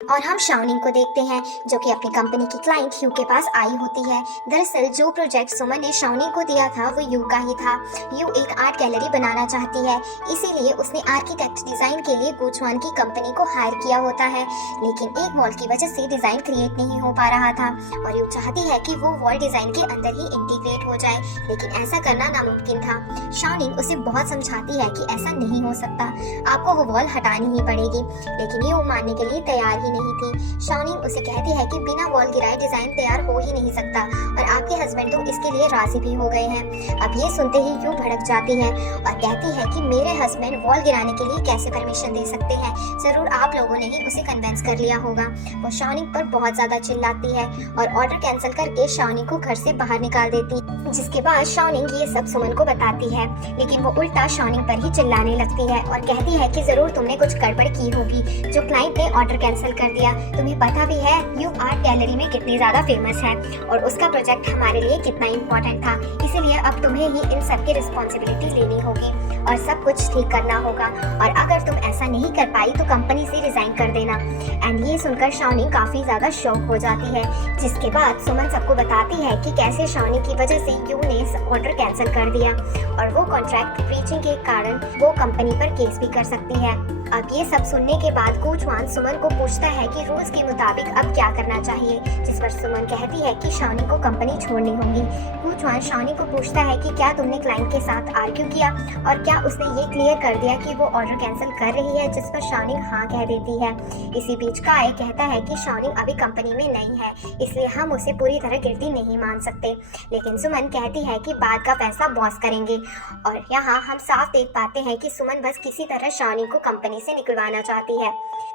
और हम शाओनिंग को देखते हैं जो कि अपनी कंपनी की क्लाइंट यू के पास आई होती है। दरअसल जो प्रोजेक्ट सुमन ने शाओनिंग को दिया था वो यू का ही था। यू एक आर्ट गैलरी बनाना चाहती है, इसीलिए उसने आर्किटेक्ट डिजाइन के लिए गुचुआन की कंपनी को हायर किया होता है। लेकिन एक वॉल की वजह से डिजाइन क्रिएट नहीं हो पा रहा था और यू चाहती है कि वो वॉल डिजाइन के अंदर ही इंटीग्रेट हो जाए, लेकिन ऐसा करना नामुमकिन था। शाओनिंग उसे बहुत समझाती है कि ऐसा नहीं हो सकता, आपको वो वॉल हटानी ही पड़ेगी, लेकिन यू मानने के लिए तैयार ही नहीं थी। शाओनिंग उसे कहती है कि बिना वॉल गिराए डिजाइन तैयार हो ही नहीं सकता और आपके हस्बैंड तो इसके लिए राजी भी हो गए हैं। अब ये सुनते ही यू भड़क जाती है और कहती है कि मेरे हस्बैंड वॉल गिराने के लिए कैसे परमिशन दे सकते हैं, जरूर आप लोगों ने ही उसे कन्विंस कर लिया होगा। वो शाओनिंग पर बहुत ज्यादा चिल्लाती है और ऑर्डर कैंसिल करके शाओनिंग को घर से बाहर निकाल देती, जिसके बाद शाओनिंग ये सब सुमन को बताती है, लेकिन वो उल्टा शाओनिंग पर ही चिल्लाने लगती है और कहती है कि जरूर तुमने कुछ गड़बड़ की होगी जो क्लाइंट ने ऑर्डर कैंसिल कर दिया। तुम्हें पता भी है यू आर्ट गैलरी में कितनी ज्यादा फेमस है और उसका प्रोजेक्ट हमारे लिए कितना इम्पोर्टेंट था, इसीलिए अब तुम्हें ही इन सब की रिस्पॉन्सिबिलिटी लेनी होगी और सब कुछ ठीक करना होगा, और अगर तुम ऐसा नहीं कर पाई तो कंपनी से रिजाइन कर देना। एंड ये सुनकर शाओनिंग काफी ज्यादा शॉक हो जाती है, जिसके बाद सुमन सबको बताती है कि कैसे शाओनिंग की वजह से यू ने ऑर्डर कैंसिल कर दिया और वो कॉन्ट्रैक्ट ब्रीचिंग के कारण वो कंपनी पर केस भी कर सकती है। अब ये सब सुनने के बाद गुचुआन सुमन को पूछता है कि रूल्स के मुताबिक अब क्या करना चाहिए, जिस पर सुमन कहती है कि शाओनिंग को कंपनी छोड़नी होगी। गुचुआन शाओनिंग को पूछता है कि क्या तुमने क्लाइंट के साथ आर्ग्यू किया और क्या उसने ये क्लियर कर दिया कि वो ऑर्डर कैंसिल कर रही है, जिस पर शाओनिंग हाँ कह देती है। इसी बीच काय कहता है कि शाओनिंग अभी कंपनी में नहीं है, इसलिए हम उसे पूरी तरह गिल्टी नहीं मान सकते, लेकिन सुमन कहती है कि बात का फैसला बॉस करेंगे। और यहाँ हम साफ देख पाते हैं कि सुमन बस किसी तरह शाओनिंग को कंपनी से निकलवाना चाहती है।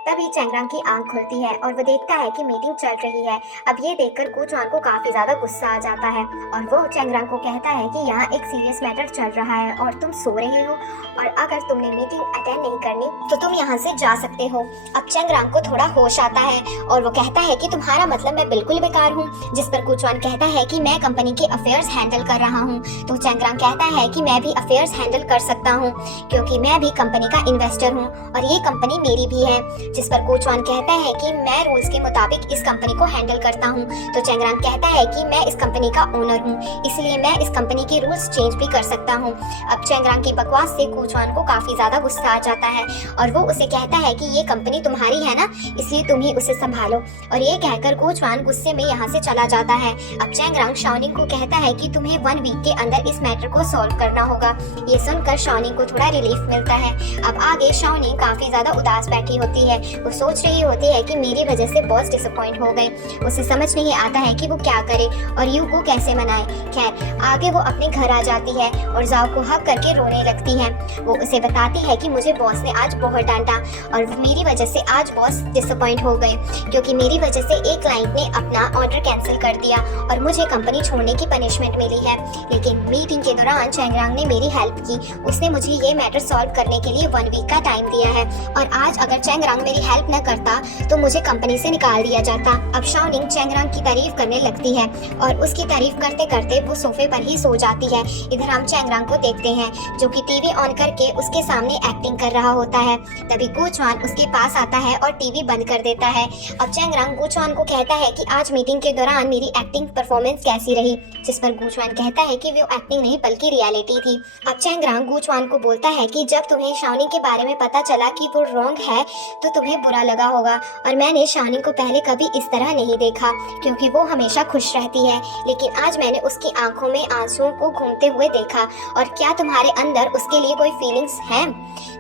तभी चेंगरांग की आंख खुलती है और वो देखता है कि मीटिंग चल रही है। अब ये देखकर गुचुआन को काफी ज्यादा गुस्सा आ जाता है और वो चेंगरांग को कहता है कि यहाँ एक सीरियस मैटर चल रहा है और तुम सो रहे हो, और अगर तुमने मीटिंग अटेंड नहीं करनी तो तुम यहाँ से जा सकते हो। अब चेंगरांग को थोड़ा होश आता है और वो कहता है कि तुम्हारा मतलब मैं बिल्कुल बेकार हूँ, जिस पर गुचुआन कहता है कि मैं कंपनी के अफेयर्स हैंडल कर रहा हूँ। तो चेंगरांग कहता है कि मैं भी अफेयर्स हैंडल कर सकता हूँ क्योंकि मैं भी कंपनी का इन्वेस्टर हूँ और ये कंपनी मेरी भी है, जिस पर गुचुआन कहता है कि मैं रूल्स के मुताबिक इस कंपनी को हैंडल करता हूँ। तो चेंगरांग कहता है कि मैं इस कंपनी का ओनर हूँ, इसलिए मैं इस कंपनी के रूल्स चेंज भी कर सकता हूँ। अब चेंगरांग की बकवास से गुचुआन को काफी ज्यादा गुस्सा आ जाता है और वो उसे कहता है कि ये कंपनी तुम्हारी है ना, इसलिए तुम ही उसे संभालो, और ये कहकर गुचुआन गुस्से में यहाँ से चला जाता है। अब चेंगरांग शाओनिंग को कहता है कि तुम्हें 1 वीक के अंदर इस मैटर को सॉल्व करना होगा। ये सुनकर शाओनिंग को थोड़ा रिलीफ मिलता है। अब आगे शाओनिंग काफी ज्यादा उदास बैठी होती है, वो सोच रही होती है कि मेरी वजह से बॉस डिसअपॉइंट हो गए, उसे समझ नहीं आता है कि वो क्या करे और यू को कैसे मनाए। खैर आगे वो अपने घर आ जाती है और जाओ को हक करके रोने लगती है। वो उसे बताती है कि मुझे बॉस ने आज बहुत डांटा और मेरी वजह से आज बॉस डिसअपॉइंट हो गए, क्योंकि मेरी वजह से एक क्लाइंट ने अपना ऑर्डर कैंसिल कर दिया और मुझे कंपनी छोड़ने की पनिशमेंट मिली है। लेकिन मीटिंग के दौरान चेंगरांग ने मेरी हेल्प की, उसने मुझे ये मैटर सॉल्व करने के लिए 1 वीक का टाइम दिया है और आज अगर चेंगरांग मेरी हेल्प न करता तो मुझे कंपनी से निकाल दिया जाता। अब शाओनिंग चेंगरांग की तारीफ करने लगती है और उसकी तारीफ करते करते वो सोफे पर ही सो जाती है। इधर हम चेंगरांग को देखते हैं जो कि टीवी ऑन करके उसके सामने एक्टिंग कर रहा होता है। तभी गुचुआन उसके पास आता है और टीवी बंद कर देता है। अब चेंगरांग गुचुआन को कहता है कि आज मीटिंग के दौरान मेरी एक्टिंग परफॉर्मेंस कैसी रही, जिस पर गुचुआन कहता है कि वो एक्टिंग नहीं बल्कि रियलिटी थी। अब चेंगरांग गुचुआन को बोलता है कि जब तुम्हें शाओनिंग के बारे में पता चला कि वो रॉन्ग है तो तुम्हें बुरा लगा होगा, और मैंने शाओनिंग को पहले कभी इस तरह नहीं देखा क्योंकि वो हमेशा खुश रहती है, लेकिन आज मैंने उसकी आंखों में आंसुओं को घूमते हुए देखा, और क्या तुम्हारे अंदर उसके लिए कोई फीलिंग्स हैं?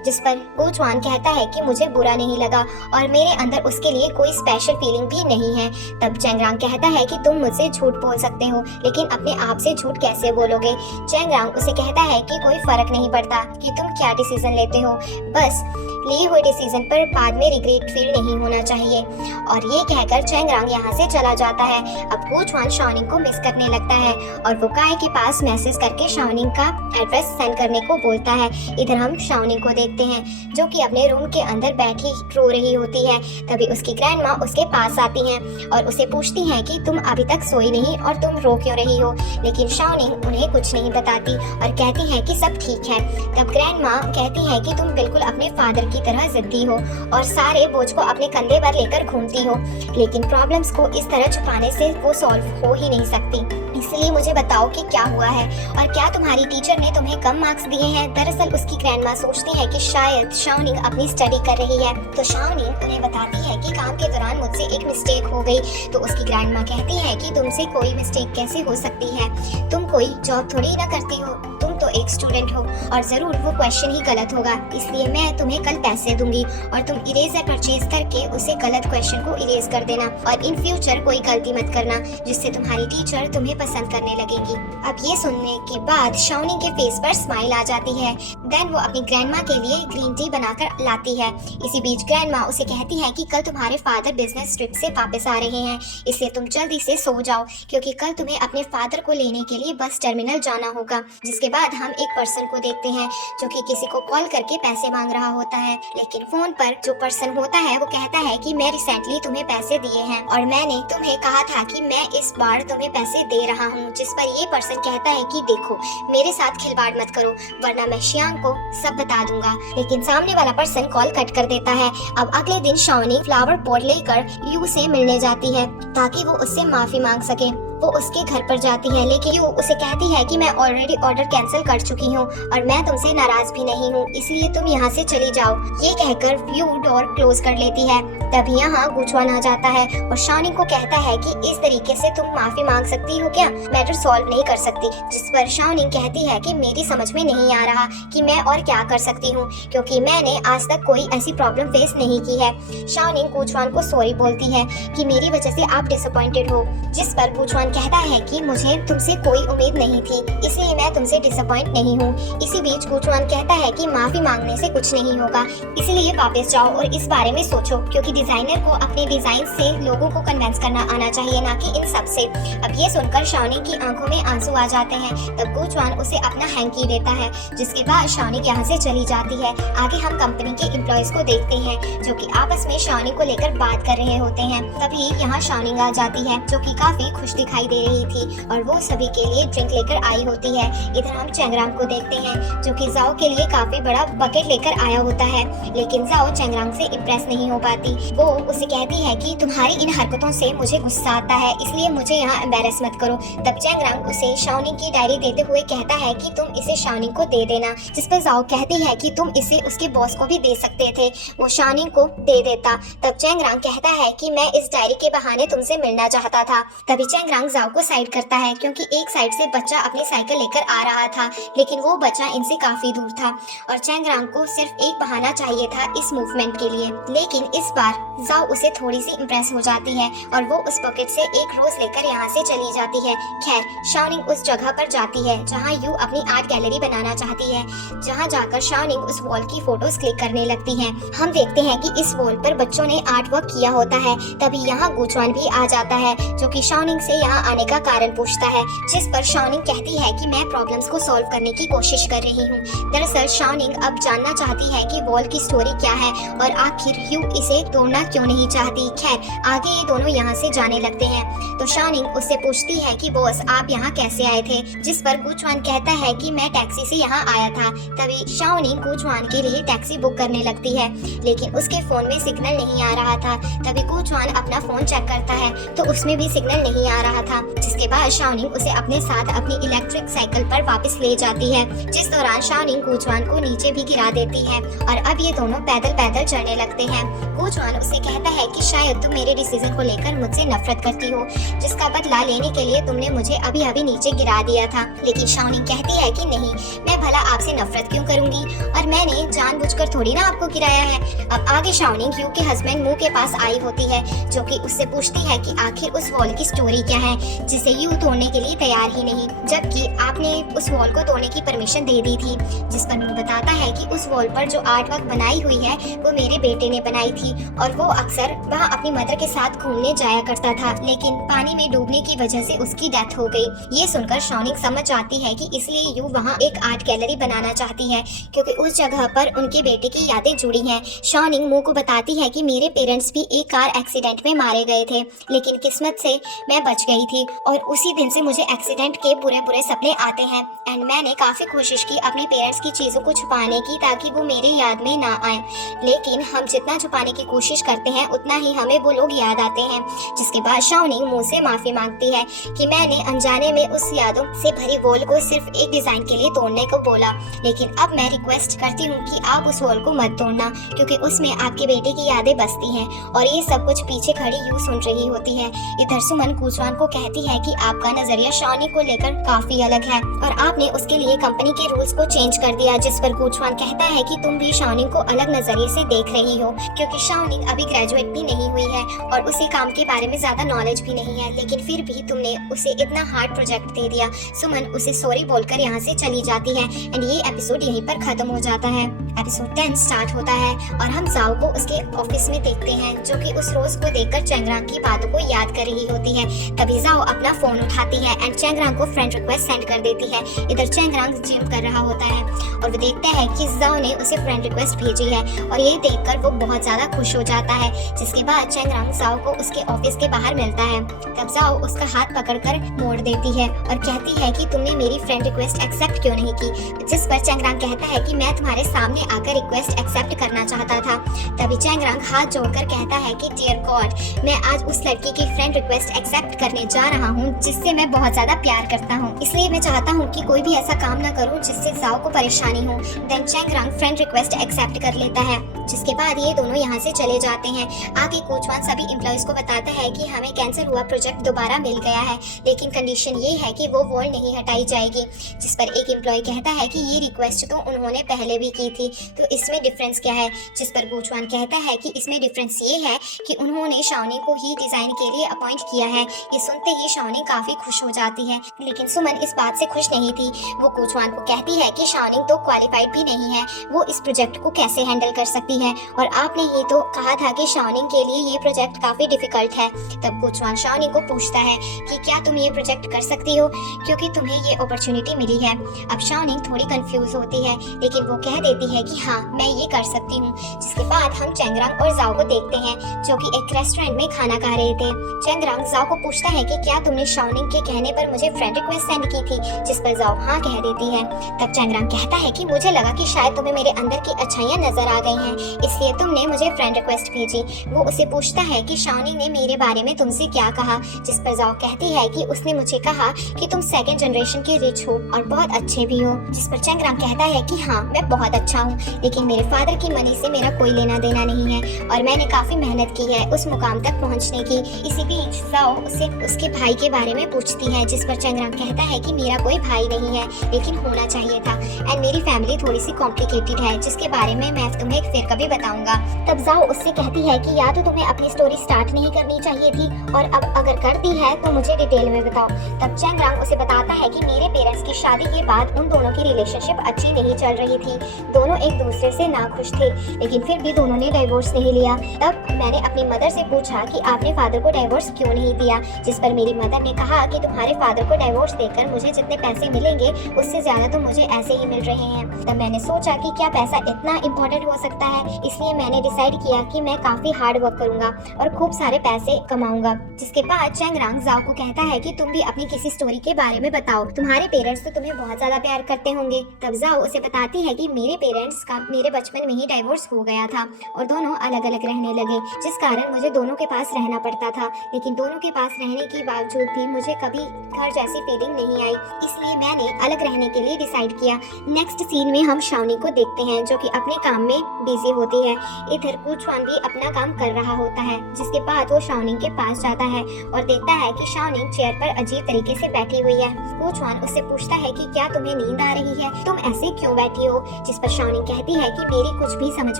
जिस पर गुचुआन कहता है कि मुझे बुरा नहीं लगा और मेरे अंदर उसके लिए कोई स्पेशल फीलिंग भी नहीं है। तब चेंगरांग कहता है कि तुम मुझसे झूठ बोल सकते हो लेकिन अपने आप से झूठ कैसे बोलोगे? चेंगरांग उसे कहता है कि कोई फर्क नहीं पड़ता कि तुम क्या डिसीजन लेते हो, बस लिए हुए डिसीजन पर बाद में रिग्रेट फील नहीं होना चाहिए। और ये कहकर चेंगरांग यहाँ से चला जाता है। अब गुचुआन शाओनिंग को मिस करने लगता है और वो काय के पास मैसेज करके शाओनिंग का एड्रेस सेंड करने को बोलता है। इधर हम शाओनिंग को देखते हैं जो कि अपने रूम के अंदर बैठी रो रही होती है। तभी उसकी ग्रैंड माँ उसके पास आती हैं और उसे पूछती हैं कि तुम अभी तक सोई नहीं और तुम रो क्यों रही हो, लेकिन शाओनिंग उन्हें कुछ नहीं बताती और कहती है कि सब ठीक है। तब ग्रैंड माँ कहती है कि तुम बिल्कुल अपने फादर की तरह जिद्दी हो और सारे बोझ को अपने कंधे पर लेकर घूमती हो, लेकिन प्रॉब्लम्स को इस तरह छुपाने से वो सॉल्व हो ही नहीं सकती। इसलिए मुझे बताओ कि क्या हुआ है और क्या तुम्हारी टीचर ने तुम्हें कम मार्क्स दिए हैं। दरअसल उसकी ग्रैंडमा सोचती है कि शायद शाओनिंग अपनी स्टडी कर रही है, तो शाओनिंग उन्हें बताती है कि काम के दौरान मुझसे एक मिस्टेक हो गई। तो उसकी ग्रैंडमा कहती है कि तुमसे कोई मिस्टेक कैसे हो सकती है, तुम कोई जॉब थोड़ी ना करती हो, तुम तो एक स्टूडेंट हो और जरूर वो क्वेश्चन ही गलत होगा, इसलिए मैं तुम्हें कल पैसे दूंगी और तुम इरेजर परचेज करके उसे गलत क्वेश्चन को इरेज कर देना और इन फ्यूचर कोई गलती मत करना, जिससे तुम्हारी टीचर तुम्हें पसंद करने लगेगी। अब ये सुनने के बाद शाओनिंग के फेस पर स्माइल आ जाती है। देन वो अपनी ग्रैंडमा के लिए ग्रीन टी बनाकर लाती है। इसी बीच ग्रैंडमा उसे कहती है कि कल तुम्हारे फादर बिजनेस ट्रिप से वापस आ रहे हैं, इसलिए तुम जल्दी से सो जाओ क्योंकि कल तुम्हें अपने फादर को लेने के लिए बस टर्मिनल जाना होगा। जिसके बाद हम एक पर्सन को देखते हैं जो कि किसी को कॉल करके पैसे मांग रहा होता है, लेकिन फोन पर जो पर्सन होता है वो कहता है कि मैं रिसेंटली तुम्हें पैसे दिए हैं और मैंने तुम्हें कहा था कि मैं इस बार तुम्हें पैसे दे रहा हूँ। जिस पर ये पर्सन कहता है कि देखो मेरे साथ खिलवाड़ मत करो वरना मैं शियांग को सब बता दूंगा, लेकिन सामने वाला पर्सन कॉल कट कर देता है। अब अगले दिन शाओनिंग फ्लावर पॉट लेकर यू से मिलने जाती है ताकि वो उससे माफी मांग सके। वो उसके घर पर जाती है, लेकिन यू उसे कहती है कि मैं ऑलरेडी ऑर्डर कैंसिल कर चुकी हूँ और मैं तुमसे नाराज भी नहीं हूँ, इसलिए तुम यहाँ से चली जाओ। ये कहकर यू डोर क्लोज कर लेती है। तभी यहाँ गुचवान आ जाता है और शाओनिंग को कहता है कि इस तरीके से तुम माफी मांग सकती हो क्या, मैटर सॉल्व नहीं कर सकती। जिस पर शाओनिंग कहती है कि मेरी समझ में नहीं आ रहा कि मैं और क्या कर सकती हूँ क्योंकि मैंने आज तक कोई ऐसी प्रॉब्लम फेस नहीं की है। शाओनिंग गुचवान को सॉरी बोलती है कि मेरी वजह से आप डिसअपॉइंटेड हो, जिस पर गुचवान कहता है कि मुझे तुमसे कोई उम्मीद नहीं थी इसलिए मैं तुमसे डिसअपॉइंट नहीं हूँ। इसी बीच गुचवान कहता है कि माफी मांगने से कुछ नहीं होगा, इसलिए वापस जाओ और इस बारे में सोचो क्योंकि डिजाइनर को अपने डिजाइन से लोगों को कन्विंस करना आना चाहिए, ना कि इन सब से। अब ये सुनकर शाओनिंग की आंखों में आंसू आ जाते हैं। तब गुचवान उसे अपना हैंकी देता है, जिसके बाद शाओनिंग यहाँ से चली जाती है। आगे हम कंपनी के एम्प्लॉयज को देखते हैं जो कि आपस में शाओनिंग को लेकर बात कर रहे होते हैं। तभी यहाँ शाओनिंग आ जाती है जो कि काफी खुश दिखाई दे रही थी और वो सभी के लिए ड्रिंक लेकर आई होती है। इधर हम चेंगरांग को देखते हैं जो कि जाओ के लिए काफी बड़ा बकेट लेकर आया होता है, लेकिन जाओ चेंगरांग से इम्प्रेस नहीं हो पाती। वो उसे कहती है कि तुम्हारी इन हरकतों से मुझे गुस्सा आता है, इसलिए मुझे यहाँ एम्बेरस मत करो। तब चेंगरांग उसे शाओनिंग की डायरी देते हुए कहता है कि तुम इसे शाओनिंग को दे देना, जिस पर जाओ कहती है कि तुम इसे उसके बॉस को भी दे सकते थे। वो शाओनिंग को दे देता। तब चेंगरांग कहता है कि मैं इस डायरी के बहाने तुमसे मिलना चाहता था। तभी चेंगरांग जाओ को साइड करता है क्योंकि एक साइड से बच्चा अपनी साइकिल लेकर आ रहा था, लेकिन वो बच्चा इनसे काफी दूर था और चेंगरांग को सिर्फ एक बहाना चाहिए था इस मूवमेंट के लिए। लेकिन इस बार जाओ उसे थोड़ी सी इम्प्रेस हो जाती है और वो उस पॉकेट से एक रोज लेकर यहाँ से चली जाती है। खैर शाओनिंग उस जगह पर जाती है जहाँ यू अपनी आर्ट गैलरी बनाना चाहती है, जहाँ जाकर शाओनिंग उस वॉल की फोटोज क्लिक करने लगती है। हम देखते हैं कि इस वॉल पर बच्चों ने आर्ट वर्क किया होता है। तभी यहाँ गुचवान भी आ जाता है जो कि शाओनिंग से यहाँ आने का कारण पूछता है, जिस पर शाओनिंग कहती है कि मैं प्रॉब्लम्स को सॉल्व करने की कोशिश कर रही हूँ। दरअसल शाओनिंग अब जानना चाहती है कि वॉल की स्टोरी क्या है और आखिर यू इसे तोड़ना क्यों नहीं चाहती। खैर आगे ये दोनों यहाँ से जाने लगते हैं तो शाओनिंग उससे पूछती है कि बॉस आप यहाँ कैसे आए थे, जिस पर गुचवान कहता है कि मैं टैक्सी से यहाँ आया था। तभी शाओनिंग गुचवान के लिए टैक्सी बुक करने लगती है, लेकिन उसके फोन में सिग्नल नहीं आ रहा था। तभी गुचवान अपना फोन चेक करता है तो उसमें भी सिग्नल नहीं आ रहा था, जिसके बाद शाओनिंग उसे अपने साथ अपनी इलेक्ट्रिक साइकिल पर वापस ले जाती है, जिस दौरान शाओनिंग गुचवान को नीचे भी गिरा देती है और अब ये दोनों पैदल पैदल चलने लगते हैं। गुचवान उसे कहता है कि शायद तुम मेरे डिसीजन को लेकर मुझसे नफरत करती हो, जिसका बदला लेने के लिए तुमने मुझे अभी अभी नीचे गिरा दिया था। लेकिन शाओनिंग कहती है कि नहीं, मैं भला आपसे नफरत क्यों करूंगी और मैंने जानबूझकर थोड़ी ना आपको गिराया है। अब आगे शाओनिंग यू के हस्बैंड मुंह के पास आई होती है जो कि उससे पूछती है कि आखिर उस वॉल की स्टोरी क्या है जिसे यू तोड़ने के लिए तैयार ही नहीं, जबकि आपने उस वॉल को तोड़ने की परमिशन दे दी थी। जिस पर वो बताता है कि उस वॉल पर जो आर्ट वर्क बनाई हुई है वो मेरे बेटे ने बनाई थी और वो अक्सर वहाँ अपनी मदर के साथ घूमने जाया करता था, लेकिन पानी में डूबने की वजह से उसकी डेथ हो गई। ये सुनकर शाओनिंग समझ जाती है कि इसलिए यू वहाँ एक आर्ट गैलरी बनाना चाहती है क्योंकि उस जगह पर उनके बेटे की यादें जुड़ी हैं। शाओनिंग मुंह को बताती है कि मेरे पेरेंट्स भी एक कार एक्सीडेंट में मारे गए थे, लेकिन किस्मत से मैं बच गई गई थी और उसी दिन से मुझे एक्सीडेंट के बुरे बुरे सपने आते हैं एंड मैंने काफ़ी कोशिश की अपने पेरेंट्स की चीज़ों को छुपाने की ताकि वो मेरे याद में ना आए, लेकिन हम जितना छुपाने की कोशिश करते हैं उतना ही हमें वो लोग याद आते हैं। जिसके बाद शाओनिंग मुँह से माफ़ी मांगती है कि मैंने अनजाने में उस यादों से भरी वॉल को सिर्फ एक डिज़ाइन के लिए तोड़ने को बोला, लेकिन अब मैं रिक्वेस्ट करती हूँ कि आप उस वॉल को मत तोड़ना क्योंकि उसमें आपके बेटे की यादें बसती हैं और ये सब कुछ पीछे खड़ी यूं सुन रही होती है। इधर सुमन कुचवान को कहती है कि आपका नजरिया शाओनिंग को लेकर काफी अलग है और आपने उसके लिए कंपनी के रूल्स को चेंज कर दिया, जिस पर कुचवान कहता है कि तुम भी शाओनिंग को अलग नजरिए से देख रही हो क्योंकि शाओनिंग अभी ग्रेजुएट भी नहीं हुई है और उसे काम के बारे में ज्यादा नॉलेज भी नहीं है, लेकिन फिर भी तुमने उसे इतना हार्ड प्रोजेक्ट दे दिया। सुमन उसे सॉरी बोलकर यहाँ से चली जाती है एंड ये एपिसोड यहीं पर खत्म हो जाता है। एपिसोड 10 स्टार्ट होता है और हम जाओ को उसके ऑफिस में देखते हैं जो कि उस रोज को देखकर चेंगरांग की बातों को याद कर रही होती है। तभी जाओ अपना फोन उठाती है एंड चेंगरांग को फ्रेंड रिक्वेस्ट सेंड कर देती है। इधर चेंगरांग जिम कर रहा होता है और वो देखता है कि जाओ ने उसे फ्रेंड रिक्वेस्ट भेजी है और ये देखकर वो बहुत ज्यादा खुश हो जाता है। जिसके बाद चेंगरांग जाओ को उसके ऑफिस के बाहर मिलता है। तब जाओ उसका हाथ पकड़कर मोड़ देती है और कहती है कि तुमने मेरी फ्रेंड रिक्वेस्ट एक्सेप्ट क्यों नहीं की, जिस पर चेंगरांग कहता है कि मैं तुम्हारे सामने आकर रिक्वेस्ट एक्सेप्ट करना चाहता था। तभी चेंगरांग हाथ जोड़कर कहता है कि डियर गॉड, मैं आज उस लड़की की फ्रेंड रिक्वेस्ट एक्सेप्ट करने जा रहा हूँ जिससे मैं बहुत ज्यादा प्यार करता हूँ, इसलिए मैं चाहता हूँ कि कोई भी ऐसा काम ना करूँ जिससे जाओ को परेशानी हो। देन चेंगरांग फ्रेंड रिक्वेस्ट एक्सेप्ट कर लेता है। जिसके बाद ये दोनों यहाँ से चले जाते हैं। आगे कुचवान सभी एम्प्लॉयज को बताता है कि हमें कैंसिल हुआ प्रोजेक्ट दोबारा मिल गया है, लेकिन कंडीशन ये है कि वो वॉल नहीं हटाई जाएगी। जिस पर एक एम्प्लॉय कहता है कि ये रिक्वेस्ट तो उन्होंने पहले भी की थी, तो इसमें डिफरेंस क्या है। जिस पर कुचवान कहता है कि इसमें डिफरेंस ये है कि उन्होंने शाओनिंग को ही डिजाइन के लिए अपॉइंट किया है। ये सुनते ही शाओनिंग काफी खुश हो जाती है, लेकिन सुमन इस बात से खुश नहीं थी। वो कुचवान को कहती है कि शाओनिंग तो क्वालिफाइड भी नहीं है, वो इस प्रोजेक्ट को कैसे हैंडल कर सकती है, और आपने ये तो कहा था कि शाओनिंग के लिए ये प्रोजेक्ट काफी डिफिकल्ट है। तब कुचवान शाओनिंग को पूछता है कि क्या तुम ये प्रोजेक्ट कर सकती हो क्योंकि तुम्हें ये अपॉर्चुनिटी मिली है। अब शाओनिंग थोड़ी कंफ्यूज होती है, लेकिन वो कह देती है कि हाँ मैं ये कर सकती हूँ। जिसके बाद हम चेंगरांग और जाओ को देखते हैं जो कि एक रेस्टोरेंट में खाना खा रहे थे। चेंगरांग जाओ को पूछता है कि क्या तुमने शाओनिंग के कहने पर मुझे फ्रेंड रिक्वेस्ट सेंड की थी, जिस पर जाओ हाँ कह देती है। तब चेंगरांग कहता है कि मुझे लगा कि शायद तुम्हें मेरे अंदर की अच्छाइयाँ नजर आ गई हैं, इसलिए तुमने मुझे फ्रेंड रिक्वेस्ट भेजी। वो उसे पूछता है कि शाओनिंग ने मेरे बारे में तुमसे क्या कहा, जिस पर जाओ कहती है कि उसने मुझे कहा कि तुम सेकंड जनरेशन के रिच हो और बहुत अच्छे भी हो। जिस पर चेंगरांग कहता है कि हाँ मैं बहुत अच्छा हूँ, लेकिन मेरे फादर की मनी से मेरा कोई लेना देना नहीं है और मैंने काफी मेहनत की है उस मुकाम तक पहुँचने की। इसी बीच जाओ उसे उसके भाई के बारे में पूछती है, जिस पर चेंगरांग कहता है कि मेरा कोई भाई नहीं है, लेकिन होना चाहिए था एंड मेरी फैमिली थोड़ी सी कॉम्प्लिकेटेड है, जिसके बारे में मैं तुम्हें फिर कभी बताऊंगा। तब जाओ उससे कहती है कि या तो तुम्हें अपनी स्टोरी स्टार्ट नहीं करनी चाहिए थी और अब अगर कर दी है तो मुझे डिटेल में बताओ। तब चेंगरांग उसे बताता है कि मेरे पेरेंट्स की शादी के बाद उन दोनों की रिलेशनशिप अच्छी नहीं चल रही थी, दोनों एक दूसरे से नाखुश थे, लेकिन फिर भी दोनों ने डाइवोर्स नहीं लिया। तब मैंने अपनी मदर से पूछा कि आपने फादर को डाइवोर्स क्यों नहीं दिया, जिस पर मेरी मदर ने कहा कि तुम्हारे फादर को डाइवोर्स देकर मुझे जितने पैसे मिलेंगे उससे ज्यादा तो मुझे ऐसे ही मिल रहे हैं। तब मैंने सोचा कि क्या पैसा इतना इम्पोर्टेंट हो सकता है, इसलिए मैंने डिसाइड किया कि मैं काफी हार्ड वर्क करूंगा और खूब सारे पैसे कमाऊंगा। जिसके बाद चेंगरांग जाओ को कहता है कि तुम भी अपनी किसी स्टोरी के बारे में बताओ, तुम्हारे पेरेंट्स तो तुम्हें बहुत ज्यादा प्यार करते होंगे। तब जाओ उसे बताती है कि मेरे पेरेंट्स का मेरे बचपन में ही डाइवोर्स हो गया था और दोनों अलग अलग रहने लगे, जिस कारण मुझे दोनों के पास रहना पड़ता था, लेकिन दोनों के पास रहने के बावजूद भी मुझे कभी घर जैसी फीलिंग नहीं आई, इसलिए मैंने अलग रहने के लिए डिसाइड किया। नेक्स्ट सीन में हम शाओनिंग को देखते हैं जो कि अपने काम में बिजी होती है। इधर कुचवान भी अपना काम कर रहा होता है। जिसके बाद वो शाओनिंग के पास जाता है और देखता है कि शाओनिंग चेयर पर अजीब तरीके से बैठी हुई है। कुचवान उससे पूछता है कि क्या तुम्हें नींद आ रही है, तुम ऐसे क्यों बैठी हो, जिस पर शाओनिंग कहती है कि मेरी कुछ भी समझ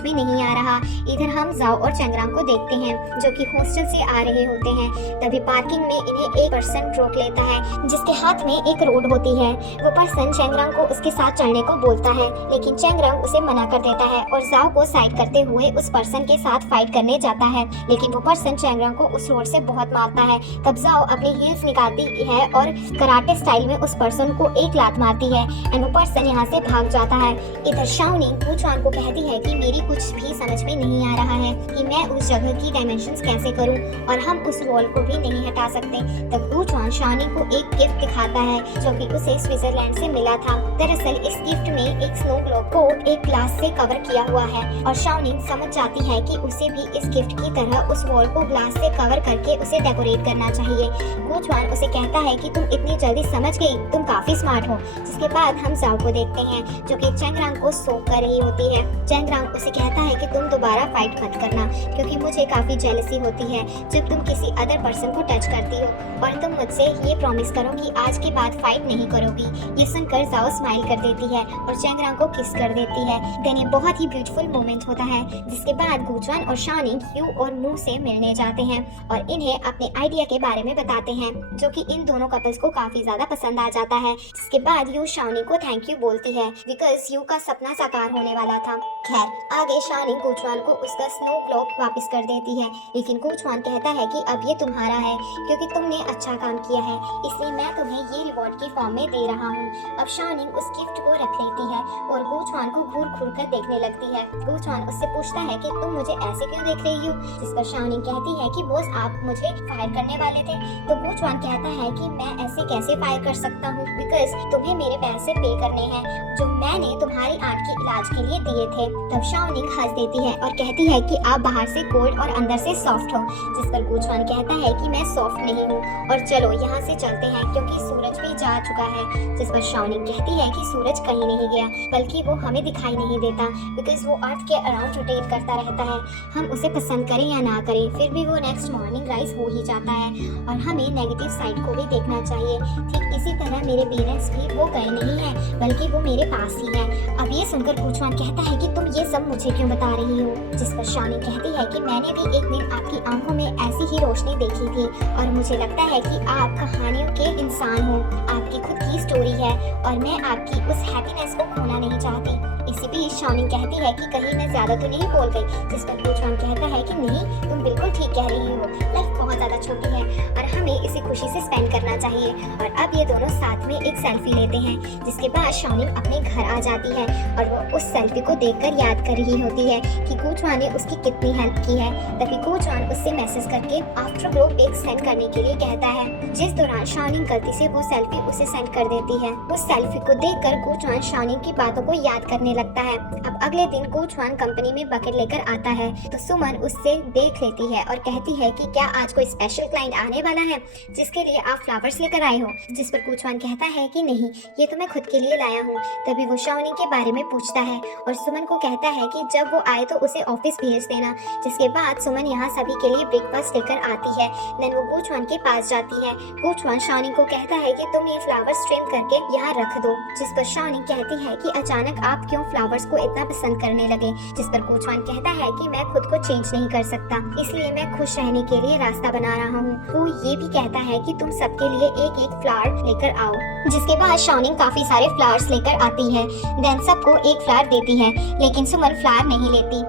में नहीं आ रहा। इधर हम जाओ और चेंगरांग को देखते हैं जो कि हॉस्टल से आ रहे होते हैं। तभी पार्किंग में इन्हें एक पर्सन रोक लेता है जिसके हाथ में एक रोड होती है। वो पर्सन चेंगरांग को उसके साथ चलने को बोलता है, लेकिन चेंगरांग उसे मना कर देता है और जाओ को साइड करते हुए उस पर्सन के साथ फाइट करने जाता है, लेकिन वो पर्सन चेंगरांग को उस रोड से बहुत मारता है। तब जाओ अपनी हील्स निकालती है और कराटे स्टाइल में उस पर्सन को एक लात मारती है एंड वो पर्सन यहाँ से भाग जाता है। इधर शाओनिंग कुचवान को कहती है कि मेरी कुछ भी समझ में नहीं आ रहा है कि मैं उस जगह की डायमेंशंस कैसे करूं और हम उस वॉल को भी नहीं हटा सकते करते। तब गुचुआन शाओनिंग को एक गिफ्ट दिखाता है जो कि उसे स्विट्जरलैंड से मिला था। दरअसल इस गिफ्ट में एक स्नो ग्लोब को एक ग्लास से कवर किया हुआ है और शाओनिंग समझ जाती है कि उसे भी इस गिफ्ट की तरह उस वॉल को ग्लास से कवर करके उसे डेकोरेट करना चाहिए। गुचुआन उसे कहता है कि तुम इतनी जल्दी समझ गई, तुम काफी स्मार्ट हो। जिसके बाद हम जाओ को देखते हैं जो कि चेंगरांग को सोक कर रही होती है। चेंगरांग उसे कहता है कि तुम दोबारा फाइट मत करना क्योंकि मुझे काफी जेलसी होती है जब तुम किसी अदर पर्सन को टच करती हो, और तुम मुझसे ये प्रॉमिस करो कि आज के बाद फाइट नहीं करोगी। ये सुनकर जाओ स्माइल कर देती है और चेंगरांग को किस कर देती है। देन ये बहुत ही ब्यूटीफुल मोमेंट होता है। जिसके बाद गुचुआन और शाओनिंग यू और मू से मिलने जाते हैं और इन्हें अपने आइडिया के बारे में बताते हैं जो कि इन दोनों कपल्स को काफी ज्यादा पसंद आ जाता है। जिसके बाद यू शाओनिंग को थैंक यू बोलती है बिकॉज यू का सपना साकार होने वाला था। खैर आगे शाओनिंग गुचुआन को उसका स्नो ग्लोब वापस कर देती है, लेकिन गुचुआन कहता है कि अब ये तुम्हारा है क्योंकि तुमने अच्छा काम किया है, इसलिए मैं तुम्हें ये रिवॉर्ड की फॉर्म में दे रहा हूँ। अब शाओनिंग उस गिफ्ट को रख लेती है और गुचुआन को घूर घूर कर देखने लगती है। गुचुआन उससे पूछता है कि तुम मुझे ऐसे क्यों देख रही हो, जिस पर शाओनिंग कहती है कि बॉस आप मुझे फायर करने वाले थे। तो गुचुआन कहता है कि मैं ऐसे कैसे फायर कर सकता हूँ बिकॉज तुम्हें मेरे पैसे पे करने हैं जो मैंने तुम्हारी आंट के इलाज के लिए दिए थे। तब शाओनिंग हंस देती है और कहती है कि आप बाहर से कोल्ड और अंदर से सॉफ्ट हो। जिस पर गुचुआन कहता है कि मैं सॉफ्ट नहीं हूँ और चलो यहाँ से चलते हैं क्योंकि सूरज भी जा चुका है। जिस पर शाओनिंग कहती है कि सूरज कहीं नहीं गया बल्कि वो हमें दिखाई नहीं देता बिकॉज वो अर्थ के अराउंड रोटेट करता रहता है। हम उसे पसंद करें या ना करें फिर भी वो नेक्स्ट मॉर्निंग राइज हो ही जाता है और हमें नेगेटिव साइड को भी देखना चाहिए। ठीक इसी तरह मेरे पेरेंट्स भी वो गए नहीं है बल्कि वो मेरे पास ही है। अब ये सुनकर गुचुआन कहता है कि तुम ये सब मुझे क्यों बता रही हो। जिस पर शाओनिंग कहती है कि मैंने भी एक दिन आपकी आंखों में ऐसी ही रोशनी देखी थी और मुझे लगता है कि आप कहानियों के इंसान हो, आपकी खुद की स्टोरी है और मैं आपकी उस हैप्पीनेस को खोना नहीं चाहती। इसी बीच शाओनिंग कहती है कि कहीं मैं ज्यादा तो नहीं बोल गई। जिस पर गुचुआन कहता है कि नहीं तुम बिल्कुल ठीक कह रही हो, लाइफ बहुत ज्यादा छोटी है और हमें इसे खुशी से स्पेंड करना चाहिए। और अब ये दोनों साथ में एक सेल्फी लेते हैं। जिसके बाद शाओनिंग अपने घर आ जाती है और वो उस सेल्फी को देखकर याद कर रही होती है कि गुचुआन ने उसकी कितनी हेल्प की है। तभी गुचुआन उससे मैसेज करके आफ्टर ग्लो पिक सेंड करने के लिए कहता है, जिस दौरान शाओनिंग गलती से वो सेल्फी उसे सेंड कर देती है। उस सेल्फी को देखकर गुचुआन शाओनिंग की बातों को याद करने लगता है। अब अगले दिन गुचुआन कंपनी में बकेट लेकर आता है तो सुमन उससे देख लेती है और कहती है कि क्या आज कोई स्पेशल क्लाइंट आने वाला है जिसके लिए आप फ्लावर्स लेकर आए हो। जिस पर गुचुआन कहता है कि नहीं ये तो मैं खुद के लिए लाया हूँ। तभी वो शाओनिंग के बारे में पूछता है और सुमन को कहता है कि जब वो आए तो उसे ऑफिस भेज देना। जिसके बाद सुमन यहाँ सभी के लिए ब्रेकफास्ट लेकर आती है। देन वो गुचुआन के पास जाती है। गुचुआन शाओनिंग को कहता है कि तुम ये फ्लावर्स ट्रिम करके यहाँ रख दो। जिस पर शाओनिंग कहती है कि अचानक आप क्यों फ्लावर्स को इतना पसंद करने लगे। जिस पर गुचुआन कहता है कि मैं खुद को चेंज नहीं कर सकता इसलिए मैं खुश रहने के लिए रास्ता बना रहा हूँ। वो ये भी कहता है कि तुम सबके लिए एक एक फ्लावर लेकर आओ। जिसके बाद शाओनिंग काफी सारे फ्लावर्स लेकर आती है। देन सबको एक फ्लावर देती है लेकिन सुमन फ्लावर नहीं लेती।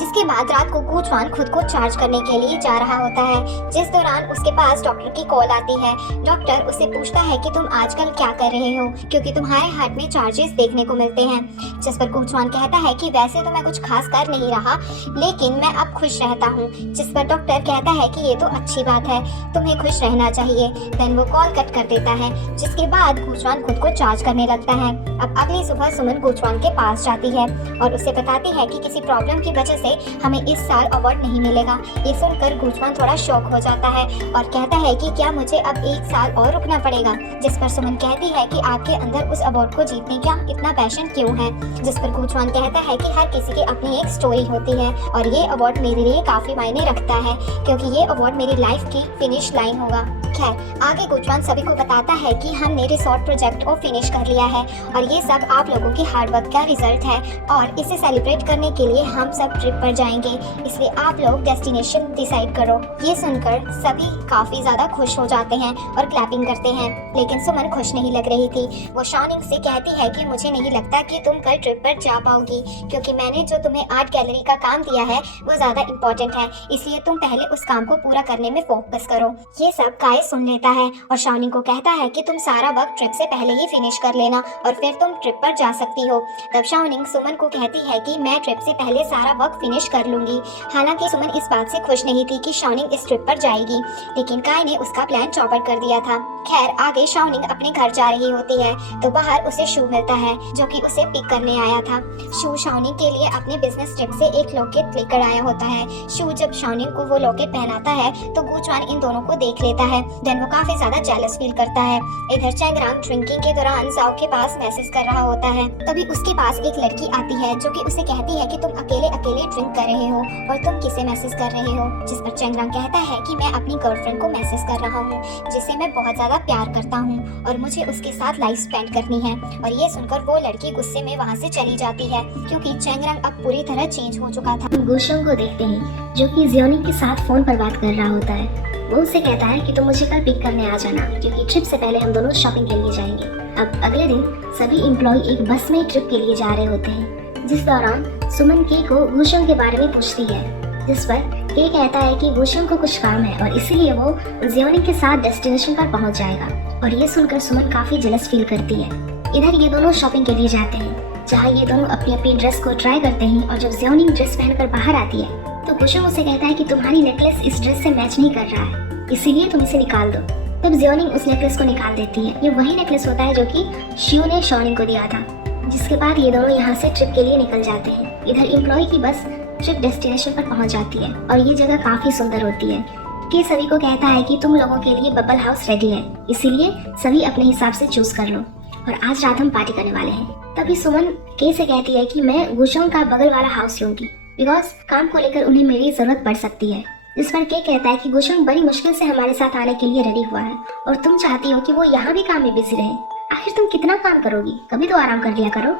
जिसके बाद रात को गुचुआन खुद को चार्ज करने के लिए जा रहा होता है। जिस दौरान उसके पास डॉक्टर की कॉल आती है। डॉक्टर उससे पूछता है कि तुम आजकल क्या कर रहे हो क्योंकि तुम्हारे हार्ट में चार्जेस देखने को मिलते हैं। जिस पर गुचुआन कहता है कि वैसे तो मैं कुछ खास कर नहीं रहा लेकिन मैं अब खुश रहता हूँ। जिस पर डॉक्टर कहता है कि ये तो अच्छी बात है, तुम्हें खुश रहना चाहिए। देन वो कॉल कट कर देता है। जिसके बाद गुचुआन खुद को चार्ज करने लगता है। अब अगली सुबह सुमन गुचुआन के पास जाती है और उसे बताती है कि किसी प्रॉब्लम की वजह से हमें इस साल अवार्ड नहीं मिलेगा। ये सुनकर गुचुआन थोड़ा शॉक हो जाता है और कहता है कि क्या मुझे अब एक साल और रुकना पड़ेगा। जिस पर सुमन कहती है कि आपके अंदर उस अवार्ड को जीतने का इतना पैशन क्यों है। जिस पर गुचुआन कहता है कि हर किसी की अपनी एक स्टोरी होती है और ये अवार्ड मेरे लिए काफी मायने रखता है क्योंकि ये अवार्ड मेरी लाइफ की फिनिश लाइन होगा। खैर आगे गुचुआन सभी को बताता है कि हमने रिसोर्ट प्रोजेक्ट को फिनिश कर लिया है और ये सब आप लोगों के हार्डवर्क का रिजल्ट है और इसे सेलिब्रेट करने के लिए हम सब ट्रिप पर जाएंगे, इसलिए आप लोग डेस्टिनेशन डिसाइड करो। ये सुनकर सभी काफी ज्यादा खुश हो जाते हैं और क्लैपिंग करते हैं लेकिन सुमन खुश नहीं लग रही थी। वो शाओनिंग से कहती है कि मुझे नहीं लगता कि तुम कल ट्रिप पर जा पाओगी क्योंकि मैंने जो तुम्हें आर्ट गैलरी का काम दिया है वो ज्यादा इम्पोर्टेंट है, इसलिए तुम पहले उस काम को पूरा करने में फोकस करो। ये सब काय सुन लेता है और शाओनिंग को कहता है कि तुम सारा वर्क ट्रिप से पहले ही फिनिश कर लेना और फिर तुम ट्रिप पर जा सकती हो। तब शाओनिंग सुमन को कहती है कि मैं ट्रिप से पहले सारा वर्क फिनिश कर लूंगी। हालांकि सुमन इस बात से खुश नहीं थी कि शाओनिंग इस ट्रिप पर जाएगी, लेकिन काय ने उसका प्लान चौपट कर दिया था। खैर, आगे शाओनिंग अपने घर जा रही होती है तो बाहर उसे शू मिलता है जो कि उसे पिक करने आया था। शू शाओनिंग के लिए अपने बिजनेस ट्रिप से एक लॉकेट लेकर आया होता है। शू जब शाओनिंग को वो लॉकेट पहनाता है तो गुचुआन इन दोनों को देख लेता है। देन वो काफी ज्यादा जेलस फील करता है। इधर चैंगरांग ड्रिंकिंग के दौरान जाओ के पास मैसेज कर रहा होता है। तभी उसके पास एक लड़की आती है जो कि उसे कहती है कि तुम अकेले अकेले ड्रिंक कर रहे हो और तुम किसे मैसेज कर रहे हो, जिस पर चैंगरांग कहता है कि मैं अपनी गर्लफ्रेंड को मैसेज कर रहा हूँ जिसे मैं बहुत ज्यादा प्यार करता हूँ और मुझे उसके साथ लाइफ स्पेंड करनी है। और ये सुनकर वो लड़की गुस्से में वहाँ से चली जाती है क्योंकि चैंगरांग अब पूरी तरह चेंज हो चुका था। गुशोंग को देखते हैं जो कि जियोनिंग के साथ फोन पर बात कर रहा होता है। वो उससे कहता है कि तुम मुझे कल पिक करने आ जाना क्योंकि ट्रिप से पहले हम दोनों शॉपिंग के लिए जाएंगे। अब अगले दिन सभी एम्प्लॉय एक बस में ट्रिप के लिए जा रहे होते हैं, जिस दौरान सुमन के को गुशोंग के बारे में पूछती है, जिस पर के कहता है कि गुशोंग को कुछ काम है और इसीलिए वो जियोनिंग के साथ डेस्टिनेशन पर पहुंच जाएगा। और ये सुनकर सुमन काफी जेलस फील करती है। इधर ये दोनों शॉपिंग के लिए जाते हैं जहाँ ये दोनों अपनी अपनी ड्रेस को ट्राई करते हैं और जब जियोनिंग ड्रेस पहनकर बाहर आती है तो गुशोंग उसे कहता है कि तुम्हारी नेकलेस इस ड्रेस से मैच नहीं कर रहा है, इसीलिए तुम इसे निकाल दो। तब जियोनिंग उस नेकलेस को निकाल देती है। ये वही नेकलेस होता है जो कि शिव ने शाओनिंग को दिया था। जिसके बाद ये दोनों यहाँ से ट्रिप के लिए निकल जाते हैं। इधर एम्प्लॉय की बस ट्रिप डेस्टिनेशन पर पहुंच जाती है और ये जगह काफी सुंदर होती है। के सभी को कहता है कि तुम लोगों के लिए बबल हाउस रेडी है, इसीलिए सभी अपने हिसाब से चूज कर लो और आज रात हम पार्टी करने वाले हैं। तभी सुमन के से कहती है कि मैं गुशोंग का बगल वाला हाउस लूंगी बिकॉज काम को लेकर उन्हें मेरी जरूरत पड़ सकती है। जिस पर के कहता है कि गुशोंग बड़ी मुश्किल से हमारे साथ आने के लिए रेडी हुआ है और तुम चाहती हो कि वो यहाँ भी काम में बिजी रहे। आखिर तुम कितना काम करोगी, कभी तो आराम कर लिया करो।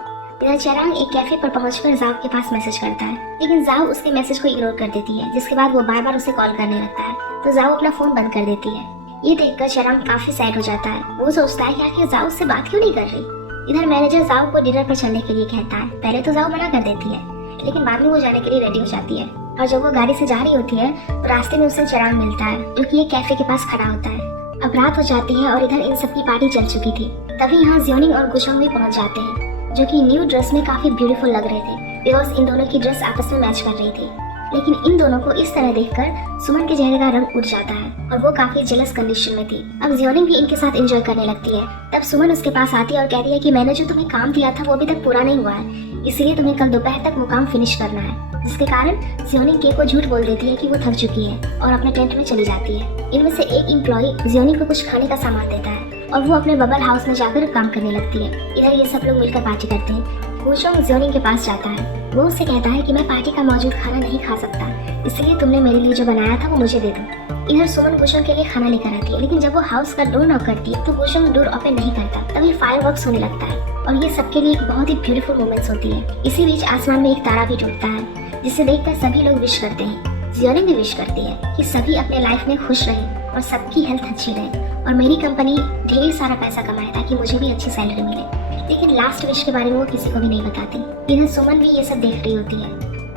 इधर चैरांग एक कैफे पर पहुंचकर जाओ के पास मैसेज करता है, लेकिन जाओ उसके मैसेज को इग्नोर कर देती है। जिसके बाद वो बार बार उसे कॉल करने लगता है तो जाओ अपना फोन बंद कर देती है। ये देखकर चैरांग काफी सैड हो जाता है। वो सोचता है कि आखिर जाओ उससे बात क्यों नहीं कर रही। इधर मैनेजर जाओ को डिनर पर चलने के लिए कहता है। पहले तो जाओ मना कर देती है, लेकिन बाद में वो जाने के लिए रेडी हो जाती है। और जब वो गाड़ी से जा रही होती है तो रास्ते में उसे चैरांग मिलता है जो कि एक कैफे के पास खड़ा होता है। अब रात हो जाती है और इधर इन सब की पार्टी चल चुकी थी। तभी यहाँ जियोनिंग और गुशोंग भी पहुंच जाते हैं जो कि न्यू ड्रेस में काफी ब्यूटीफुल लग रहे थे बिकॉज इन दोनों की ड्रेस आपस में मैच कर रही थी। लेकिन इन दोनों को इस तरह देखकर सुमन के चेहरे का रंग उड़ जाता है और वो काफी जेलस कंडीशन में थी। अब जियोनिंग भी इनके साथ एंजॉय करने लगती है। तब सुमन उसके पास आती है और कहती है कि मैंने जो तुम्हें काम दिया था वो अभी तक पूरा नहीं हुआ है, इसीलिए तुम्हें कल दोपहर तक वो काम फिनिश करना है। जिसके कारण जियोनिंग के को झूठ बोल देती है कि वो थक चुकी है और अपने टेंट में चली जाती है। इनमें से एक एम्प्लॉय जियोनिंग को कुछ खाने का सामान देता है और वो अपने बबल हाउस में जाकर काम करने लगती है। इधर ये सब लोग मिलकर पार्टी करते हैं। गुशोंग जियोनिंग के पास जाता है। वो उससे कहता है कि मैं पार्टी का मौजूद खाना नहीं खा सकता, इसलिए तुमने मेरे लिए जो बनाया था वो मुझे दे दो। इधर सुमन गुशोंग के लिए खाना लेकर आती है, लेकिन जब वो हाउस का डोर नॉक करती है तो गुशोंग डोर ओपन नहीं करता। तभी फायरवर्क्स होने लगता है और ये सबके लिए एक बहुत ही ब्यूटीफुल मोमेंट्स होती है। इसी बीच आसमान में एक तारा भी टूटता है जिसे देखकर सभी लोग विश करते हैं। जियोनिंग भी विश करती है कि सभी अपने लाइफ में खुश रहें और सबकी हेल्थ अच्छी रहे और मेरी कंपनी ढेर सारा पैसा कमाए ताकि मुझे भी अच्छी सैलरी मिले। लेकिन लास्ट विश के बारे में वो किसी को भी नहीं बताती। इधर सुमन भी ये सब देख रही होती है